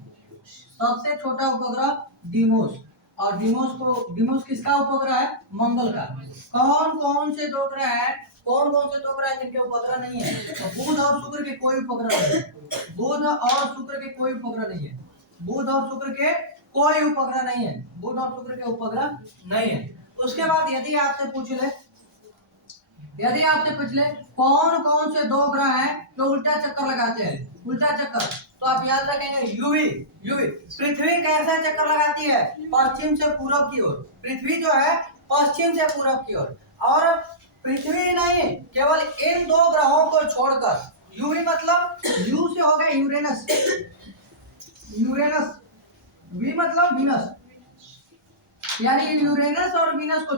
सबसे छोटा उपग्रह डिमोस। और डिमोस किसका उपग्रह है? मंगल का। कौन कौन से दो ग्रह है जिनके उपग्रह नहीं है? तो बुध और शुक्र के कोई उपग्रह नहीं है। बुध और शुक्र के कोई उपग्रह नहीं है। उसके बाद यदि आपसे पूछ ले कौन कौन से दो ग्रह हैं जो उल्टा चक्कर लगाते हैं? उल्टा चक्कर तो आप याद रखेंगे यूवी। पृथ्वी कैसा चक्कर लगाती है? पश्चिम से पूरब की ओर। पृथ्वी जो है पश्चिम से पूरब की ओर। और पृथ्वी नहीं, केवल इन दो ग्रहों को छोड़कर, यूवी मतलब यू से हो गया यूरेनस, वी मतलब वीनस, यानी यूरेनस और वीनस को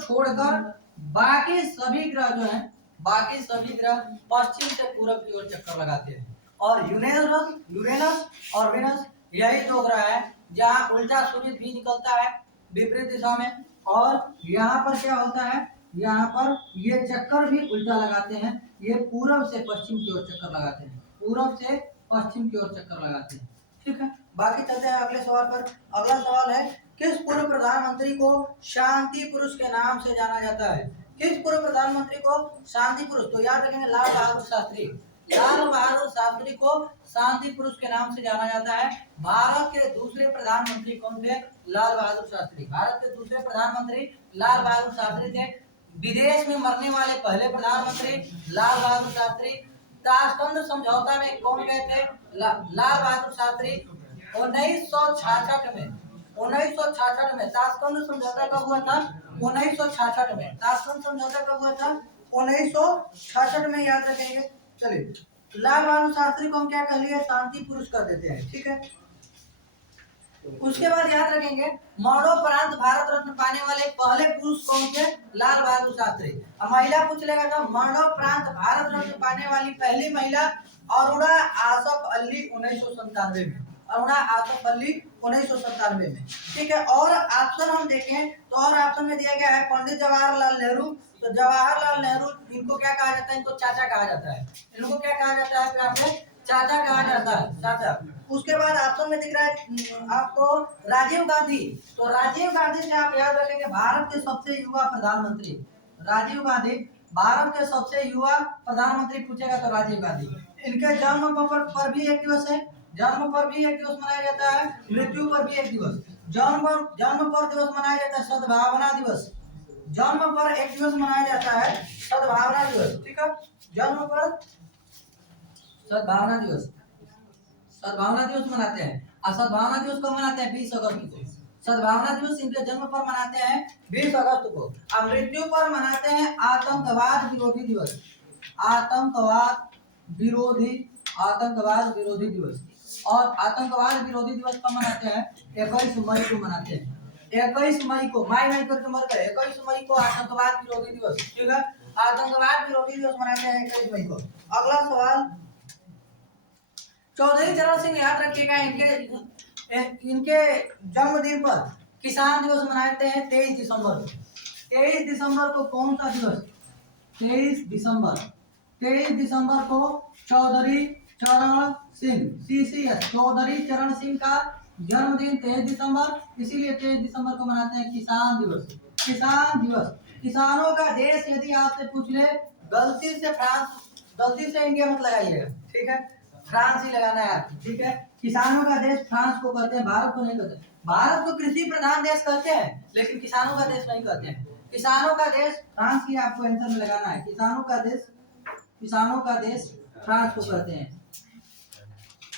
छोड़कर बाकी सभी ग्रह पश्चिम से पूरब की ओर चक्कर लगाते हैं। और यूरेनस और वीनस यही दो ग्रह है जहाँ उल्टा सूर्य भी निकलता है विपरीत दिशा में। और यहाँ पर क्या होता है? यहाँ पर ये चक्कर भी उल्टा लगाते हैं। ये पूरब से पश्चिम की ओर चक्कर लगाते हैं। ठीक है, बाकी चलते हैं अगले सवाल पर। अगला सवाल है किस पूर्व प्रधानमंत्री को शांति पुरुष के नाम से जाना जाता है? किस पूर्व प्रधानमंत्री को शांति पुरुष? तो याद रखेंगे लाल बहादुर शास्त्री को शांति पुरुष के नाम से जाना जाता है। भारत के दूसरे प्रधानमंत्री कौन थे? लाल बहादुर शास्त्री। भारत के दूसरे प्रधानमंत्री लाल बहादुर शास्त्री थे। विदेश में मरने वाले पहले प्रधानमंत्री लाल बहादुर शास्त्री। ताशकंद समझौता में कौन गए थे? लाल बहादुर शास्त्री। 1966 में ताशकंद समझौता कब हुआ था? 1966 में। ताशकंद समझौता कब हुआ था? 1966 में, याद रखेंगे। चलिए, लाल बहादुर शास्त्री को हम क्या कर लिए? शांति पुरुष कर देते हैं। ठीक है, उसके बाद याद रखेंगे मरणोपरांत भारत रत्न पाने वाले पहले पुरुष कौन थे? लाल बहादुर शास्त्री। महिला पूछ लेगा तो मरणोपरांत भारत रत्न पाने वाली पहली महिला अरुणा आसफ अली 1997 में। 1997 में। ठीक है, और ऑप्शन हम देखें तो और ऑप्शन में दिया गया है पंडित जवाहरलाल नेहरू। तो जवाहरलाल नेहरू, इनको क्या कहा जाता है? इनको चाचा कहा जाता है। इनको क्या कहा जाता है? प्यार से चाचा कहा जाता है, चाचा। उसके बाद ऑप्शन में दिख रहा है आपको राजीव गांधी। तो राजीव गांधी से आप याद रखेंगे भारत के सबसे युवा प्रधानमंत्री। राजीव गांधी भारत के सबसे युवा प्रधानमंत्री पूछेगा तो राजीव गांधी। इनके जन्म पर भी एक दिवस है, जन्म पर भी एक दिवस मनाया जाता है, मृत्यु पर भी एक दिवस। जन्म पर दिवस मनाया जाता है सद्भावना दिवस। जन्म पर एक दिवस मनाया जाता है सद्भावना दिवस। ठीक है, जन्म पर सद्भावना दिवस मनाते हैं। और सद्भावना दिवस कब मनाते हैं? 20 अगस्त को। सद्भावना दिवस इनके जन्म पर मनाते हैं 20 अगस्त को। और मृत्यु पर मनाते हैं आतंकवाद विरोधी दिवस। आतंकवाद विरोधी दिवस। और आतंकवाद विरोधी दिवस कब मनाते हैं? 21 मई को मनाते हैं। 21 मई को, माई करके मर गए। 21 मई को आतंकवाद विरोधी दिवस। ठीक है, आतंकवाद विरोधी दिवस मनाते हैं 21 मई को। अगला सवाल, चौधरी चरण सिंह, याद रखिएगा इनके जन्मदिन पर किसान दिवस मनाते हैं 23 दिसंबर को। 23 दिसंबर को कौन सा दिवस? 23 दिसंबर को चौधरी चरण सिंह, CCS, चौधरी चरण सिंह का जन्मदिन 23 दिसंबर, इसीलिए 23 दिसंबर को मनाते हैं किसान दिवस। किसान दिवस, किसानों का देश यदि आपसे पूछ ले, गलती से फ्रांस, गलती से इंडिया मत लगाइएगा, ठीक है, फ्रांस ही लगाना है आपको, ठीक है। किसानों का देश फ्रांस को कहते हैं, भारत को नहीं कहते। भारत को कृषि प्रधान देश कहते हैं, लेकिन किसानों का देश नहीं कहते हैं। किसानों का देश फ्रांस ही आपको आंसर में लगाना है। किसानों का देश, किसानों का देश फ्रांस को कहते हैं,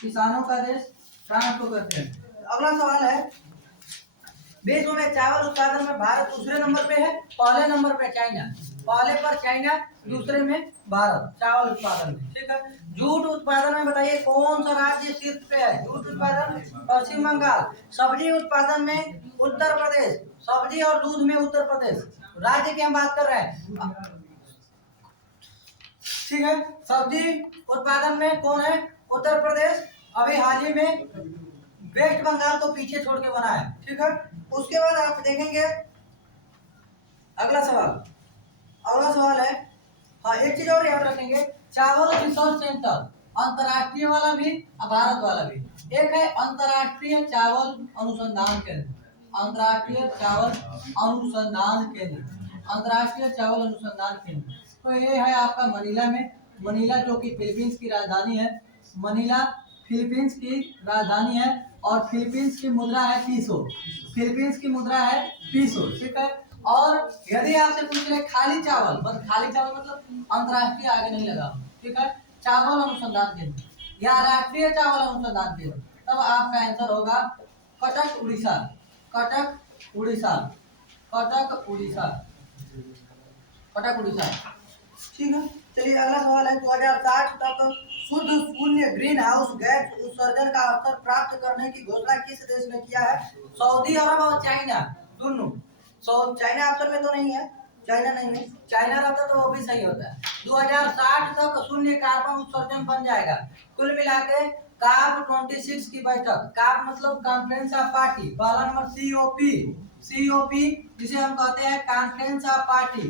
किसानों का देश फ्रांस को कहते हैं। अगला सवाल है, विश्व में चावल उत्पादन में भारत दूसरे नंबर पे है, पहले नंबर पे चाइना, पहले पर चाइना, दूसरे में भारत चावल उत्पादन में, ठीक है। जूट उत्पादन में बताइए कौन सा राज्य शीर्ष पे है? जूट उत्पादन पश्चिम बंगाल। सब्जी उत्पादन में उत्तर प्रदेश, सब्जी और दूध में उत्तर प्रदेश, राज्य की हम बात कर रहे हैं, ठीक है। सब्जी उत्पादन में कौन है? उत्तर प्रदेश। अभी हाल ही में वेस्ट बंगाल को पीछे छोड़ के बना है, ठीक है। उसके बाद आप देखेंगे अगला सवाल, अगला सवाल है, हाँ एक चीज और याद रखेंगे, चावल रिसर्च सेंटर, अंतर्राष्ट्रीय वाला भी और भारत वाला भी। एक है अंतर्राष्ट्रीय चावल अनुसंधान केंद्र, अंतर्राष्ट्रीय चावल अनुसंधान केंद्र, अंतर्राष्ट्रीय चावल अनुसंधान केंद्र। तो ये है आपका मनीला में, मनीला जो कि फिलीपींस की राजधानी है, मनीला फिलीपींस की राजधानी है, और फिलीपींस की मुद्रा है पीसो, फिलीपींस की मुद्रा है पीसो, ठीक है। और यदि आपसे पूछ रहे खाली चावल, बस खाली चावल मतलब अंतर्राष्ट्रीय आगे नहीं लगा, ठीक है, चावल अनुसंधान केंद्र या राष्ट्रीय चावल अनुसंधान केंद्र, तब आपका आंसर होगा कटक उड़ीसा, कटक उड़ीसा, कटक उड़ीसा, कटक उड़ीसा, ठीक है। चलिए अगला सवाल है, 2060 तक शुद्ध शून्य ग्रीन हाउस गैस उत्सर्जन का स्तर प्राप्त करने की घोषणा किस देश ने किया है? सऊदी अरब और चाइना दोनों। चाइना ऑप्शन में तो नहीं है, चाइना नहीं है, चाइना रहता तो वो भी सही होता है। 2060 तक शून्य कार्बन उत्सर्जन बन जाएगा। कुल मिला के काप 26 की बैठक, काप मतलब कॉन्फ्रेंस ऑफ पार्टी, पहला नंबर COP, COP जिसे हम कहते हैं conference of party,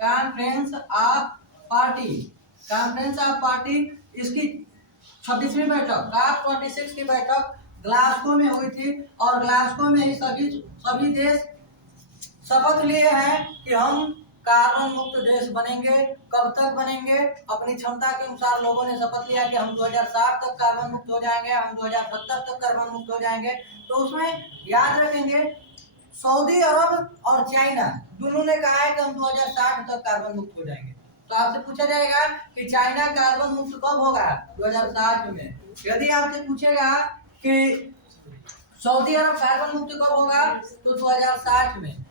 conference of party, conference of party, इसकी 26वीं बैठक, काप 26 की बैठक ग्लासगो में हुई थी, और ग्लासगो में ही सभी देश शपथ लिए हैं कि हम कार्बन मुक्त देश बनेंगे। कब तक बनेंगे? अपनी क्षमता के अनुसार लोगों ने शपथ लिया कि हम 2060 तक कार्बन मुक्त हो जाएंगे, हम 2070 तक कार्बन मुक्त हो जाएंगे। तो उसमें याद रखेंगे सऊदी अरब और चाइना दोनों ने कहा है कि हम 2060 तक कार्बन मुक्त हो जाएंगे। तो आपसे पूछा जाएगा कि चाइना कार्बन मुक्त कब होगा? 2060 में। यदि आपसे पूछेगा कि सऊदी अरब कार्बन मुक्त कब होगा, तो 2060 में,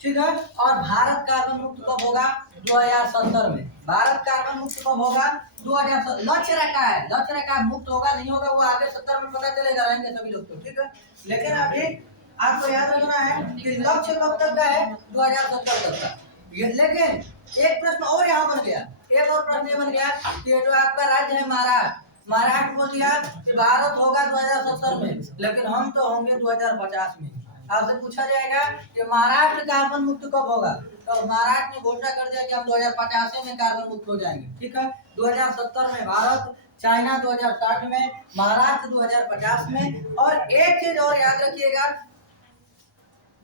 ठीक है। और भारत कार्बन मुक्त कब होगा? 2070 में। भारत कार्बन मुक्त कब होगा? 2070। लक्ष्य रखा है, लक्ष्य रखा है, मुक्त होगा नहीं होगा वो आगे 70 में पता चलेगा, रहेंगे सभी लोग तो, ठीक है। लेकिन अभी आपको याद रखना है कि लक्ष्य कब तक का है? 2070 तक का। लेकिन एक प्रश्न और यहाँ बन गया, एक और प्रश्न ये बन गया कि जो आपका राज्य है महाराष्ट्र, महाराष्ट्र बोल दिया कि भारत होगा 2070 में, लेकिन हम तो होंगे 2050 में। आपसे पूछा जाएगा कि महाराष्ट्र कार्बन मुक्त कब होगा, तो महाराष्ट्र ने घोषणा कर दिया कि हम 2050 में कार्बन मुक्त हो जाएंगे, ठीक है। 2070 में भारत, चाइना 2060 में, महाराष्ट्र 2050 में। और एक चीज और याद रखिएगा,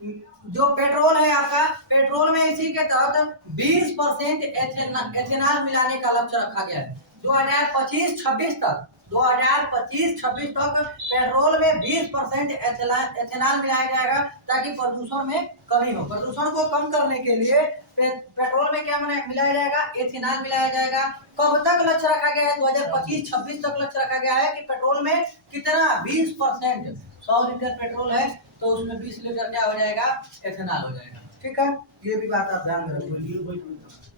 जो पेट्रोल है आपका, पेट्रोल में इसी के तहत 20% एथेनॉल मिलाने का लक्ष्य रखा गया है। 2025-26 तक, 2025-26 तक पेट्रोल में 20% एथेनॉल मिलाया जाएगा, ताकि प्रदूषण में कमी हो। प्रदूषण को कम करने के लिए पेट्रोल में क्या मिलाया जाएगा? एथेनॉल मिलाया जाएगा। कब तक लक्ष्य रखा गया है? 2025-26 तक लक्ष्य रखा गया है कि पेट्रोल में कितना? 20%। 100 लीटर पेट्रोल है तो उसमें 20 लीटर क्या हो जाएगा? एथेनॉल हो जाएगा, ठीक है। ये भी बात आप ध्यान में रखिए।